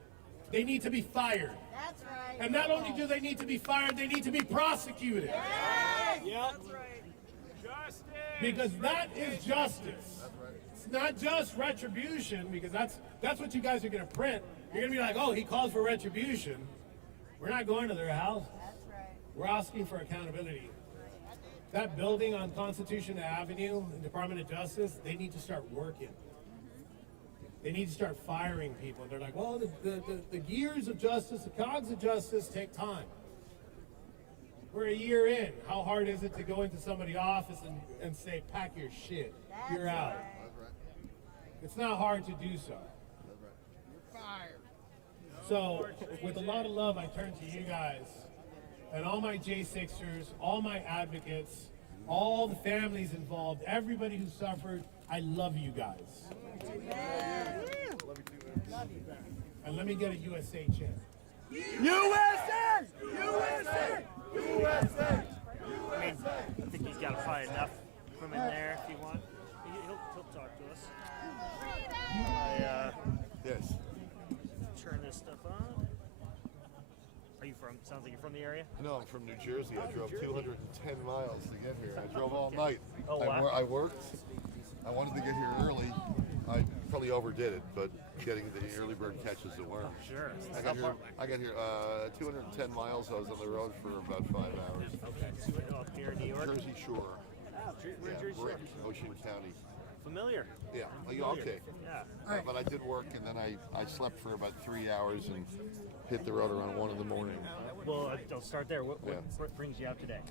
They need to be fired. That's right. And not only do they need to be fired, they need to be prosecuted. Yes. Yep. That's right. Justice. Because that is justice. It's not just retribution, because that's what you guys are going to print. You're going to be like, oh, he calls for retribution. We're not going to their house. That's right. We're asking for accountability. That building on Constitution Avenue, the Department of Justice, they need to start working. They need to start firing people. They're like, well, the gears of justice, the cogs of justice take time. We're a year in. How hard is it to go into somebody's office and say, pack your shit, you're out? It's not hard to do so. You're fired. So, with a lot of love, I turn to you guys and all my J6ers, all my advocates, all the families involved, everybody who suffered. I love you guys. And let me get a USA chant. USA! USA! USA! I mean, I think he's got probably enough from in there if you want. He'll talk to us. Yes. Turn this stuff on. Are you from? Sounds like you're from the area. No, I'm from New Jersey. I drove 210 miles to get here. I drove all night. Oh, wow. I worked. I wanted to get here early. I probably overdid it, but getting the early bird catches the worm. Sure. I got here 210 miles. I was on the road for about 5 hours. Okay. Up here in New York. Jersey Shore. Jersey Shore. Brick, Ocean County. Familiar. Yeah. Okay. Yeah. But I did work, and then I slept for about 3 hours and hit the road around 1 in the morning. Well, I'll start there. What brings you out today?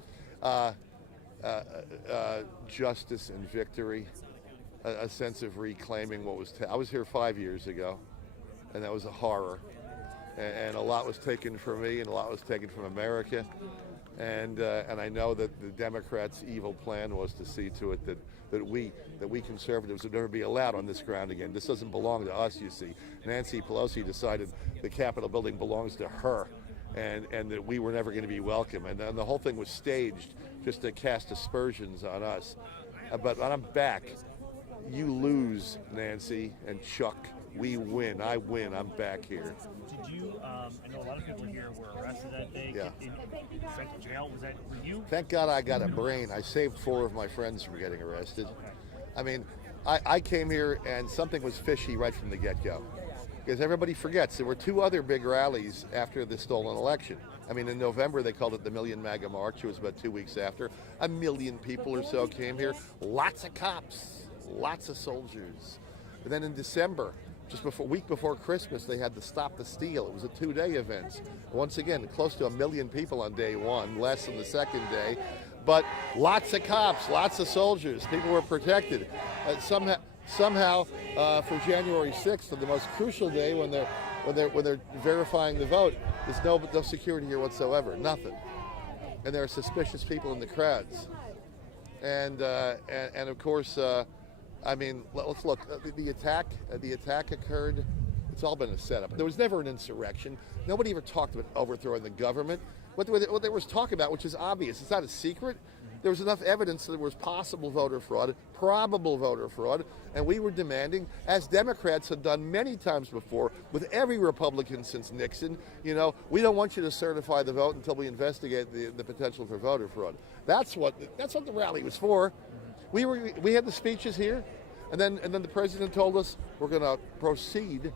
Justice and victory. A sense of reclaiming what was. I was here 5 years ago, and that was a horror. And a lot was taken from me, and a lot was taken from America. And I know that the Democrats' evil plan was to see to it that we conservatives would never be allowed on this ground again. This doesn't belong to us, you see. Nancy Pelosi decided the Capitol building belongs to her, and that we were never going to be welcome. And the whole thing was staged just to cast aspersions on us. But I'm back. You lose, Nancy and Chuck. We win. I win. I'm back here. Did you? I know a lot of people here were arrested that day. Yeah. Sent to jail. Was that were you? Thank God I got a brain. I saved 4 of my friends from getting arrested. I mean, I came here and something was fishy right from the get-go. Because everybody forgets there were 2 other big rallies after the stolen election. I mean, in November they called it the Million MAGA March. It was about 2 weeks after. 1 million people or so came here. Lots of cops, lots of soldiers. And then in December, just a week before Christmas, they had the Stop the Steal. It was a 2-day event. Once again, close to 1 million people on day 1, less on the second day. But lots of cops, lots of soldiers. People were protected. Somehow, for January 6th, the most crucial day when they're verifying the vote, there's no security here whatsoever. Nothing. And there are suspicious people in the crowds. And of course. I mean, let's look. The attack occurred. It's all been a setup. There was never an insurrection. Nobody ever talked about overthrowing the government. What they was talking about, which is obvious, it's not a secret. There was enough evidence that there was possible voter fraud, probable voter fraud, and we were demanding, as Democrats had done many times before, with every Republican since Nixon, we don't want you to certify the vote until we investigate the potential for voter fraud. That's what the rally was for. We had the speeches here, and then the president told us we're going to proceed,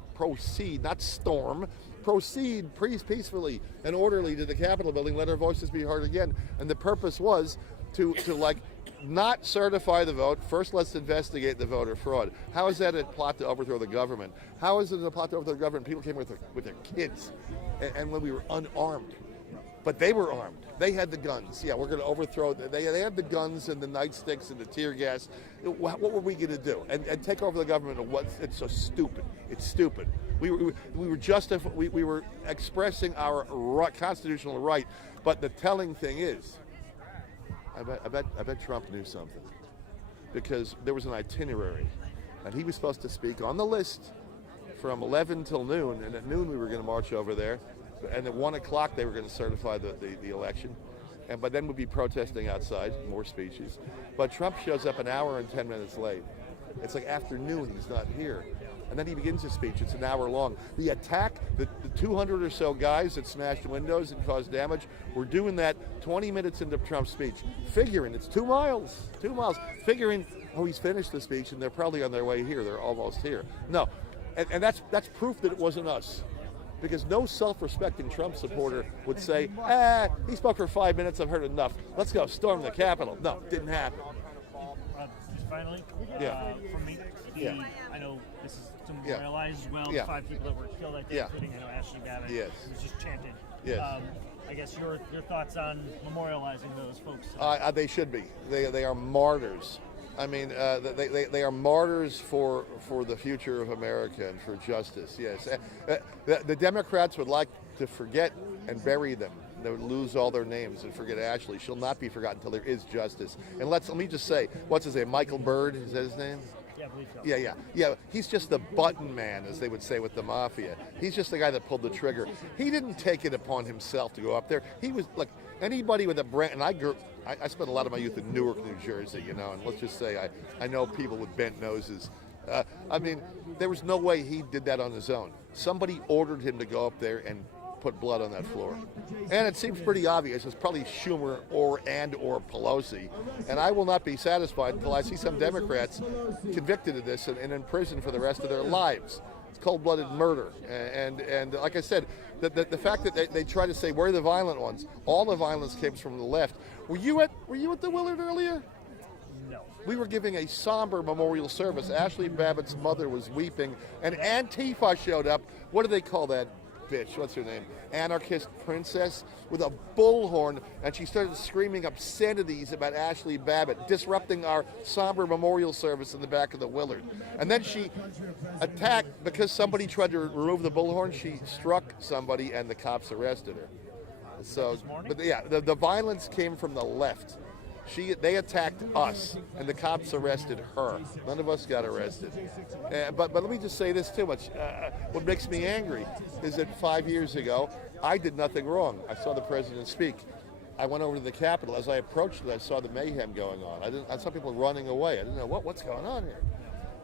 not storm, proceed peacefully and orderly to the Capitol building, let our voices be heard again. And the purpose was to not certify the vote. First, let's investigate the voter fraud. How is that a plot to overthrow the government? How is it a plot to overthrow the government? People came with their kids, and when we were unarmed. But they were armed. They had the guns. Yeah, we're going to overthrow. They had the guns and the nightsticks and the tear gas. What were we going to do? And take over the government? It's so stupid. It's stupid. We were expressing our constitutional right. But the telling thing is, I bet Trump knew something, because there was an itinerary, and he was supposed to speak on the list from 11 till noon, and at noon we were going to march over there. And at 1 o'clock, they were going to certify the election. But then we'd be protesting outside, more speeches. But Trump shows up an hour and 10 minutes late. It's like afternoon, he's not here. And then he begins his speech. It's an hour long. The attack, the 200 or so guys that smashed windows and caused damage, were doing that 20 minutes into Trump's speech, figuring it's 2 miles, figuring, oh, he's finished the speech and they're probably on their way here. They're almost here. No, and that's proof that it wasn't us. Because no self-respecting Trump supporter would say, he spoke for 5 minutes, I've heard enough. Let's go storm the Capitol. No, didn't happen. Finally, for me, I know this is to memorialize as well the 5 people that were killed, I think, including Ashley Babbitt, who was just chanted. Yes. I guess your thoughts on memorializing those folks? They should be. They are martyrs. I mean, they are martyrs for the future of America and for justice, yes. The Democrats would like to forget and bury them. They would lose all their names and forget Ashley. She'll not be forgotten until there is justice. And let me just say, what's his name? Michael Byrd, is that his name? Yeah, I believe so. Yeah. He's just the button man, as they would say with the mafia. He's just the guy that pulled the trigger. He didn't take it upon himself to go up there. He was, like, anybody with a brand, and I spent a lot of my youth in Newark, New Jersey, and let's just say I know people with bent noses. I mean, there was no way he did that on his own. Somebody ordered him to go up there and put blood on that floor. And it seems pretty obvious. It's probably Schumer or Pelosi. And I will not be satisfied until I see some Democrats convicted of this and in prison for the rest of their lives. It's cold-blooded murder. And like I said, the fact that they try to say we're the violent ones, all the violence came from the left. Were you at the Willard earlier? No. We were giving a somber memorial service. Ashley Babbitt's mother was weeping, and Antifa showed up. What do they call that bitch? What's her name? Anarchist princess with a bullhorn, and she started screaming obscenities about Ashley Babbitt, disrupting our somber memorial service in the back of the Willard. And then she attacked, because somebody tried to remove the bullhorn, she struck somebody and the cops arrested her. So, but yeah, the violence came from the left. They attacked us, and the cops arrested her. None of us got arrested. But let me just say this too much. What makes me angry is that 5 years ago, I did nothing wrong. I saw the president speak. I went over to the Capitol. As I approached it, I saw the mayhem going on. I saw people running away. I didn't know what's going on here.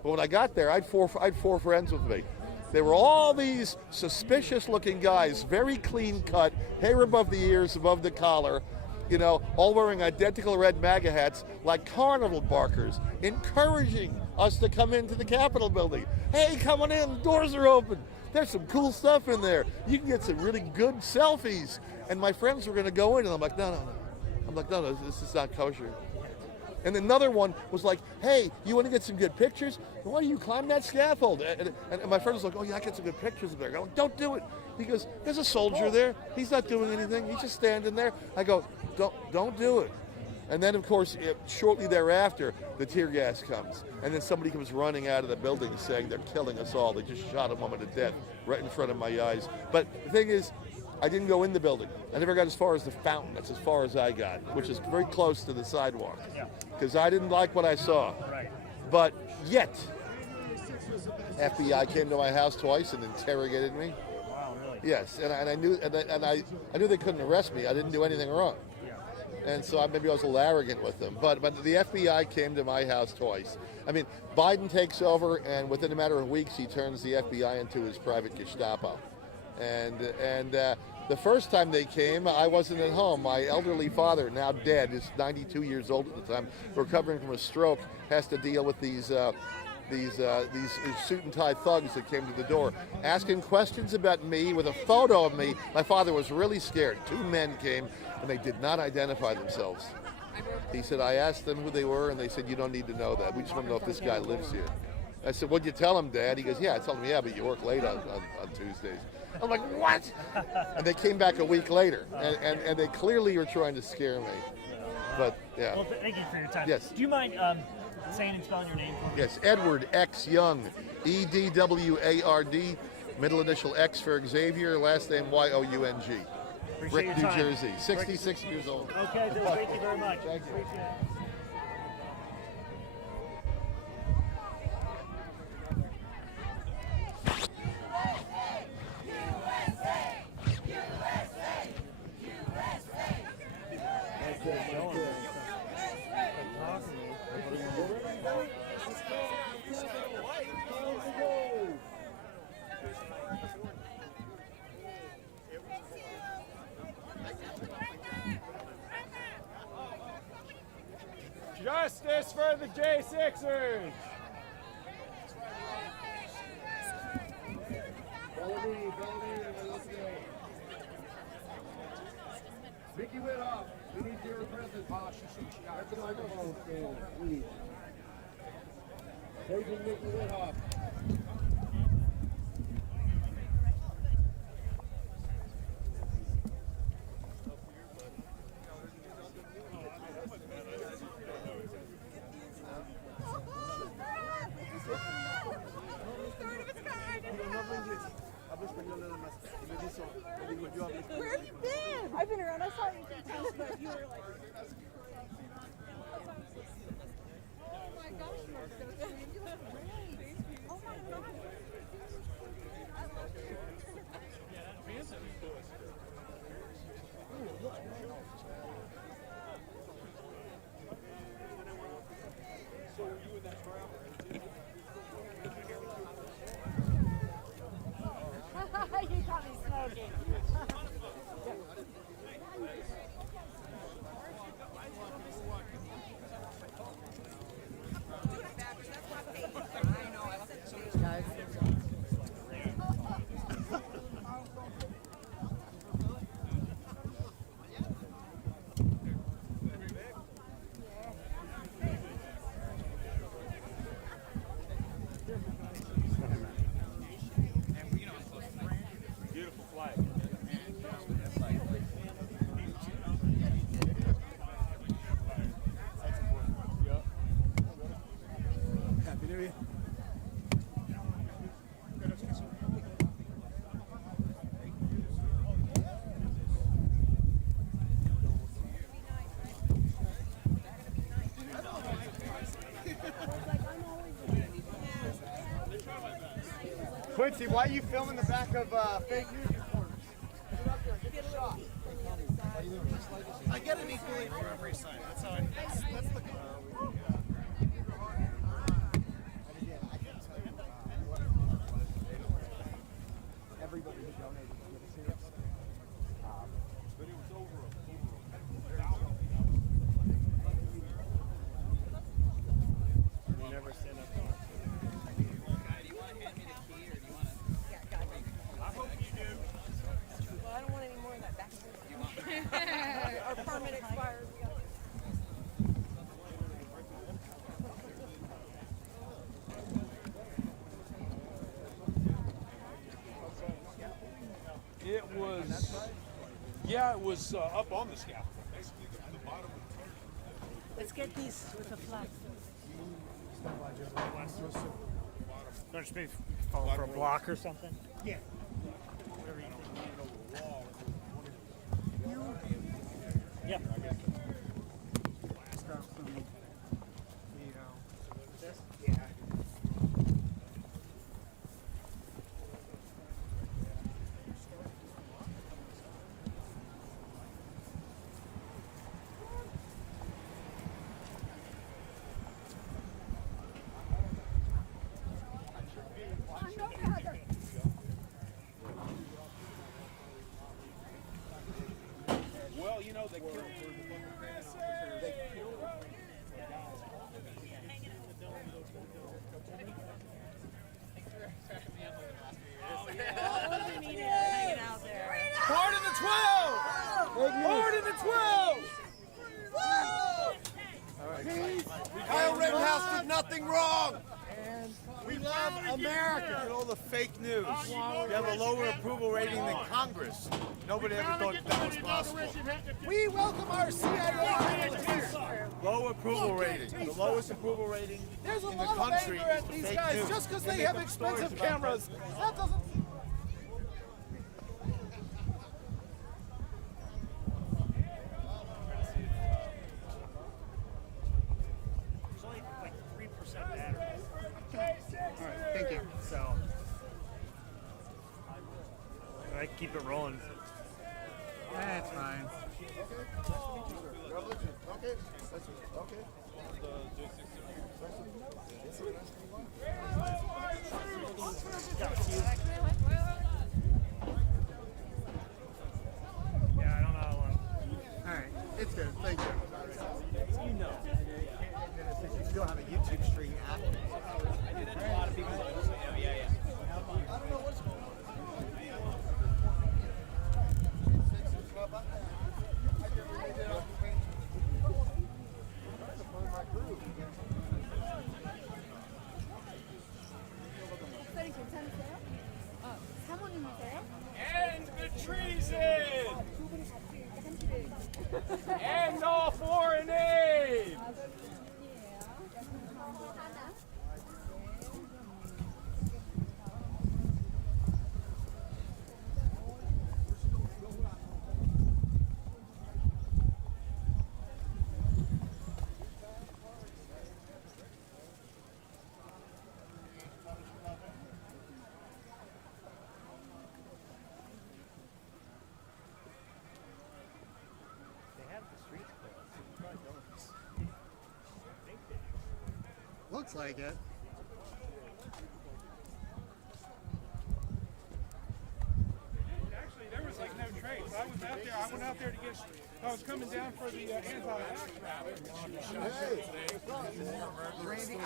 But when I got there, I had four friends with me. They were all these suspicious-looking guys, very clean cut, hair above the ears, above the collar, all wearing identical red MAGA hats like carnival barkers, encouraging us to come into the Capitol building. Hey, come on in, the doors are open. There's some cool stuff in there. You can get some really good selfies. And my friends were going to go in, and I'm like, no. I'm like, no, this is not kosher. And another one was like, hey, you want to get some good pictures? Why don't you climb that scaffold? And my friend was like, oh, yeah, I get some good pictures of there. I go, don't do it. He goes, there's a soldier there. He's not doing anything. He's just standing there. I go, don't do it. And then, of course, shortly thereafter, the tear gas comes. And then somebody comes running out of the building saying they're killing us all. They just shot a woman to death right in front of my eyes. But the thing is, I didn't go in the building. I never got as far as the fountain. That's as far as I got, which is very close to the sidewalk. Because I didn't like what I saw. Right. But yet, FBI came to my house twice and interrogated me. Wow, really? Yes, and I knew they couldn't arrest me. I didn't do anything wrong. And so maybe I was a little arrogant with them. But the FBI came to my house twice. I mean, Biden takes over, and within a matter of weeks, he turns the FBI into his private Gestapo. And the first time they came, I wasn't at home. My elderly father, now dead, is 92 years old at the time, recovering from a stroke, has to deal with these suit and tie thugs that came to the door, asking questions about me with a photo of me. My father was really scared. 2 men came, and they did not identify themselves. He said, I asked them who they were, and they said, you don't need to know that. We just want to know if this guy lives here. I said, what'd you tell him, Dad? He goes, yeah. I told him, yeah, but you work late on Tuesdays. I'm like, what? And they came back a week later, and they clearly were trying to scare me. But, yeah. Well, thank you for your time. Yes. Do you mind saying and spelling your name for me? Yes, Edward X. Young, EDWARD, middle initial X for Xavier, last name YOUNG. Appreciate Brick, your New time. Jersey, 66 years old. Okay, thank you very much. Thank you. Appreciate it. Justice for the J6ers! Mickey Whittoff, we need your presence. At the microphone stand, please. Taking Mickey Whittoff. Where have you been? I've been around. I saw you a few times, but you were like. Oh my gosh, you are so sweet. You look great. Oh my gosh. You caught me smoking. Beautiful flight. Happy New Year. Quincy, why are you filming the back of fake news reporters? Get up there, get the shot. I get an equally for every side. That's how that's the everybody who donated to get us here. But it was over a you never stand up. Well, I don't want any more of that back. Our permit expires. It was, yeah, it was up on the scaffold. Basically, the bottom. Let's get these with the flag. Don't just maybe fall for a block or something? Yeah. Yeah. Well, you know, they killed Hard in the 12! Hard in the 12! Kyle Rittenhouse did nothing wrong! We love America. Look at all the fake news. You have a lower approval rating than Congress. Nobody ever thought that was possible. We welcome our CIA. Low approval rating. The lowest approval rating There's a in the lot of country anger is at the these fake guys news. just because They they make have up stories expensive about cameras. presidents. That doesn't. It's only like 3% battery. Alright, thank you. So I keep it rolling. That's fine. Okay. Yeah, I don't know how long. Alright, it's good. Thank you. You know. Since you still have a YouTube stream active. I do that to a lot of people. Oh, yeah. I don't know what's going on. And the treason! And all foreign aid! They have the streets closed. They probably don't. I think they do. Looks like it. Actually, there was like no trace. I was out there. I went out there to get. I was coming down for the anti-vax rally. Randy.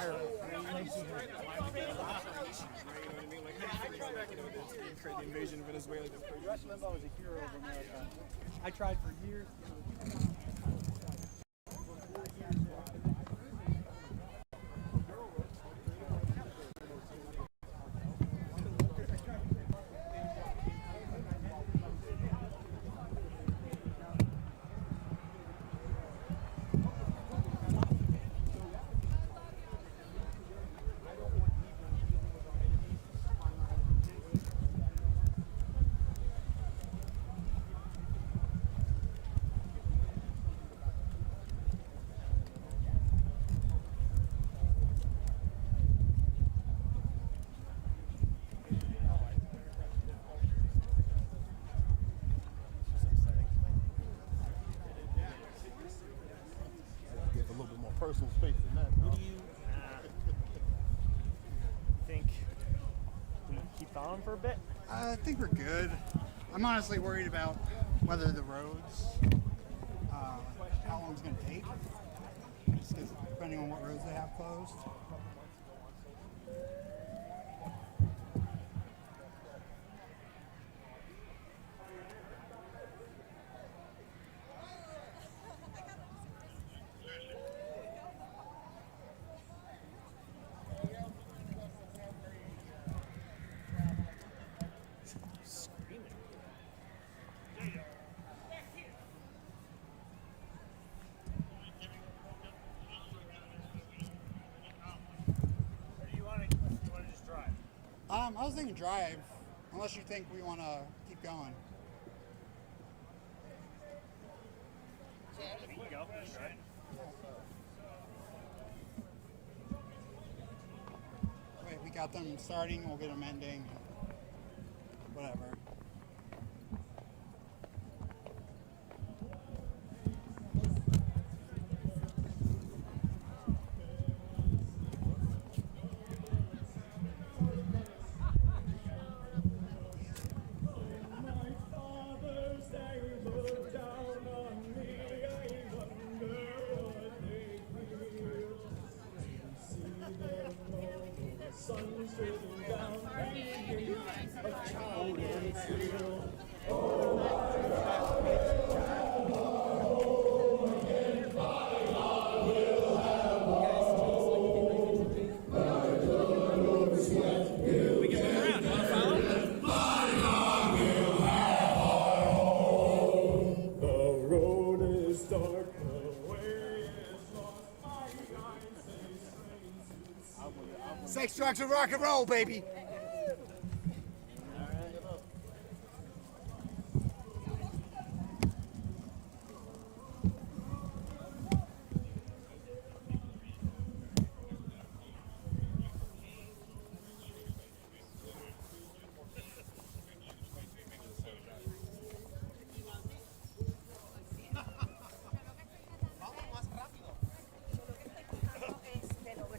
Create the invasion of Venezuela. Rush Limbaugh was a hero of America. I tried for years. Give a little bit more personal space than that. What do you think? We keep following for a bit? I think we're good. I'm honestly worried about whether the roads, how long it's going to take. Just 'cause depending on what roads they have closed. I was thinking drive, unless you think we want to keep going. We can go. Sure. Wait, we got them starting, we'll get them ending, whatever. Sun's going down. Sex, drugs, and rock and roll, baby.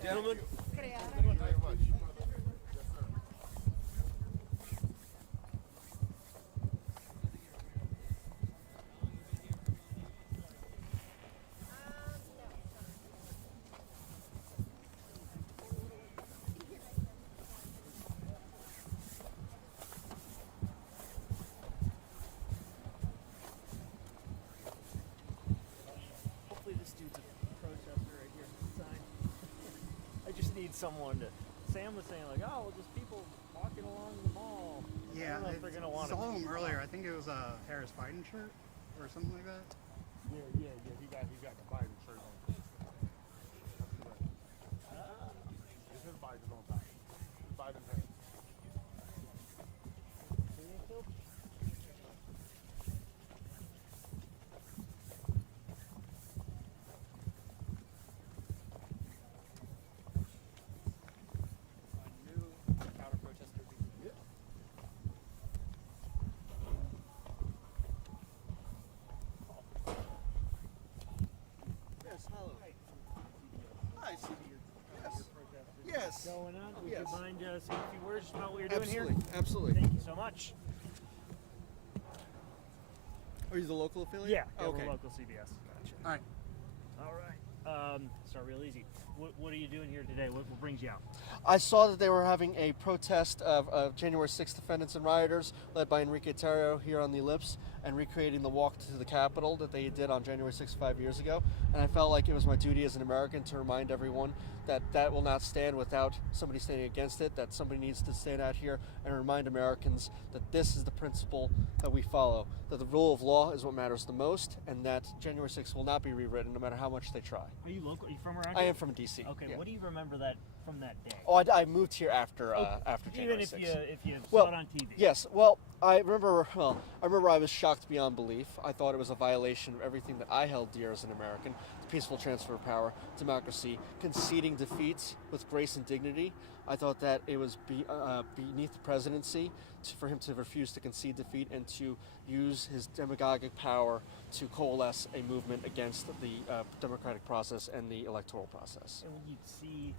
Gentlemen. Hopefully this dude's a protester right here. Sign. I just need someone to. Sam was saying like, oh, well, just people walking along the mall. Yeah, I don't know if they're gonna want to. saw him earlier. I think it was a Harris Biden shirt or something like that. Yeah. He got the Biden shirt on. This is Biden on top. Biden hat. Yes, hello. Hi, Yes. Going on? Would Yes. you mind saying a few words about what you're doing here? Absolutely. Thank you so much. Are you the local affiliate? Yeah, Okay. we're local CBS. Gotcha. All right. All right. Start real easy. What are you doing here today? What brings you out? I saw that they were having a protest of January 6th defendants and rioters led by Enrique Tarrio here on the Ellipse and recreating the walk to the Capitol that they did on January 6th 5 years ago. And I felt like it was my duty as an American to remind everyone that that will not stand without somebody standing against it, that somebody needs to stand out here and remind Americans that this is the principle that we follow, that the rule of law is what matters the most, and that January 6th will not be rewritten no matter how much they try. Are you local? Are you from around I here? am from D.C. Okay. yeah. What do you remember that from that day? Oh, I moved here after after January Even if 6th. you well, saw it on TV. Yes. Well, I remember. Well, I remember I was shocked beyond belief. I thought it was a violation of everything that I held dear as an American: the peaceful transfer of power, democracy, conceding defeats with grace and dignity. I thought that it was beneath the presidency for him to refuse to concede defeat and to use his demagogic power to coalesce a movement against the democratic process and the electoral process. And when you see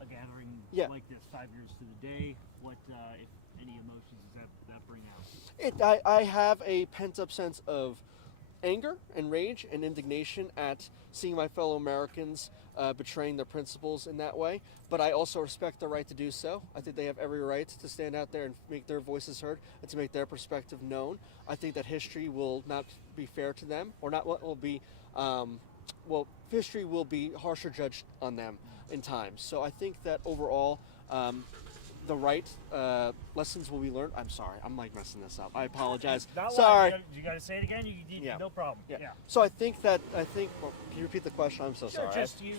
a gathering Yeah. like this 5 years to the day, what, if any emotions does that bring out? I have a pent-up sense of anger and rage and indignation at seeing my fellow Americans betraying their principles in that way, but I also respect their right to do so. I think they have every right to stand out there and make their voices heard and to make their perspective known. I think that history will not be fair to them, or not what will be, history will be harsher judged on them in time. So I think that overall, the right lessons will be learned. I'm sorry, I'm like messing this up. I apologize. Not Sorry. You got to say it again. Yeah. No problem. Yeah. So I think. Well, can you repeat the question? I'm so Sure, sorry. just you,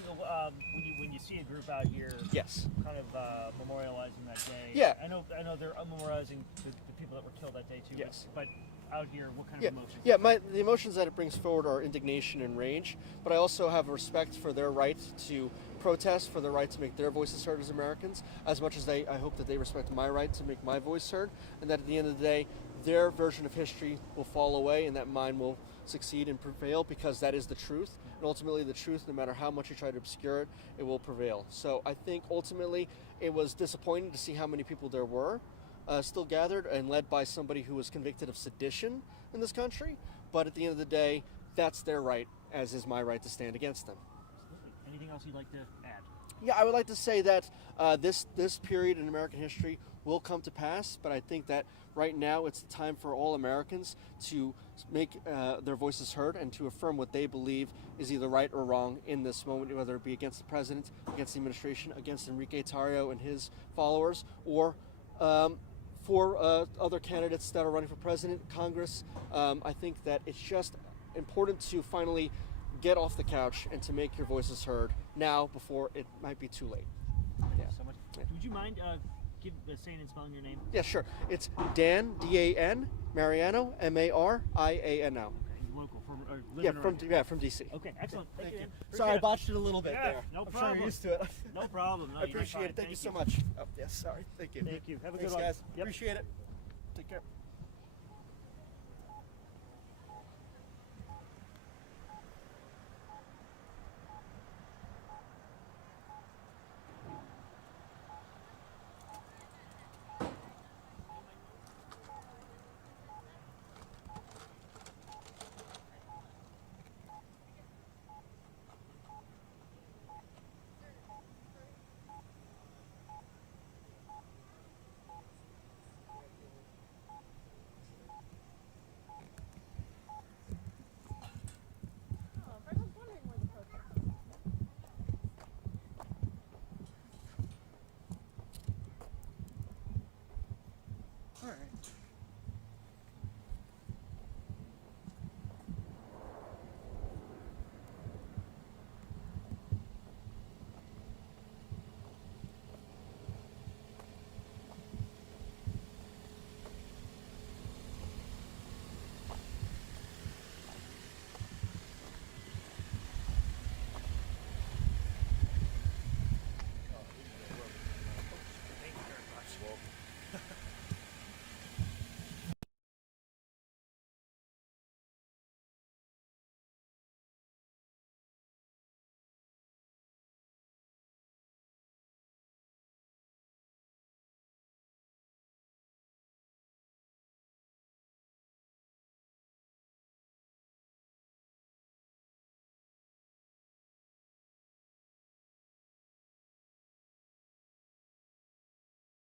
when you see a group out here, Yes. kind of memorializing that day. Yeah. I know they're memorializing the people that were killed that day too. Yes. But out here, what kind Yeah, of emotions? yeah. The emotions that it brings forward are indignation and rage, but I also have respect for their right to protest, for their right to make their voices heard as Americans, as much as I hope that they respect my right to make my voice heard, and that at the end of the day, their version of history will fall away, and that mine will succeed and prevail, because that is the truth, and ultimately the truth, no matter how much you try to obscure it, it will prevail. So I think ultimately it was disappointing to see how many people there were still gathered and led by somebody who was convicted of sedition in this country, but at the end of the day, that's their right, as is my right to stand against them. Anything else you'd like to add? Yeah, I would like to say that this period in American history will come to pass, but I think that right now it's the time for all Americans to make their voices heard and to affirm what they believe is either right or wrong in this moment, whether it be against the president, against the administration, against Enrique Tarrio and his followers, or for other candidates that are running for president, Congress. I think that it's just important to finally get off the couch and to make your voices heard now before it might be too late. Yeah. would you mind saying and spelling your name? Yeah, sure. It's Dan, D-A-N, Mariano, M-A-R-I-A-N-O. Local, from from DC. Okay, excellent. Thank you. Sorry, I botched it a little bit there. No I'm problem. sure you're used to it. No problem. No, I appreciate it. Thank you so much. Oh, yes, sorry. Thank you. Thank you. Have a Thanks, good one. guys. Yep. Appreciate it. Take care.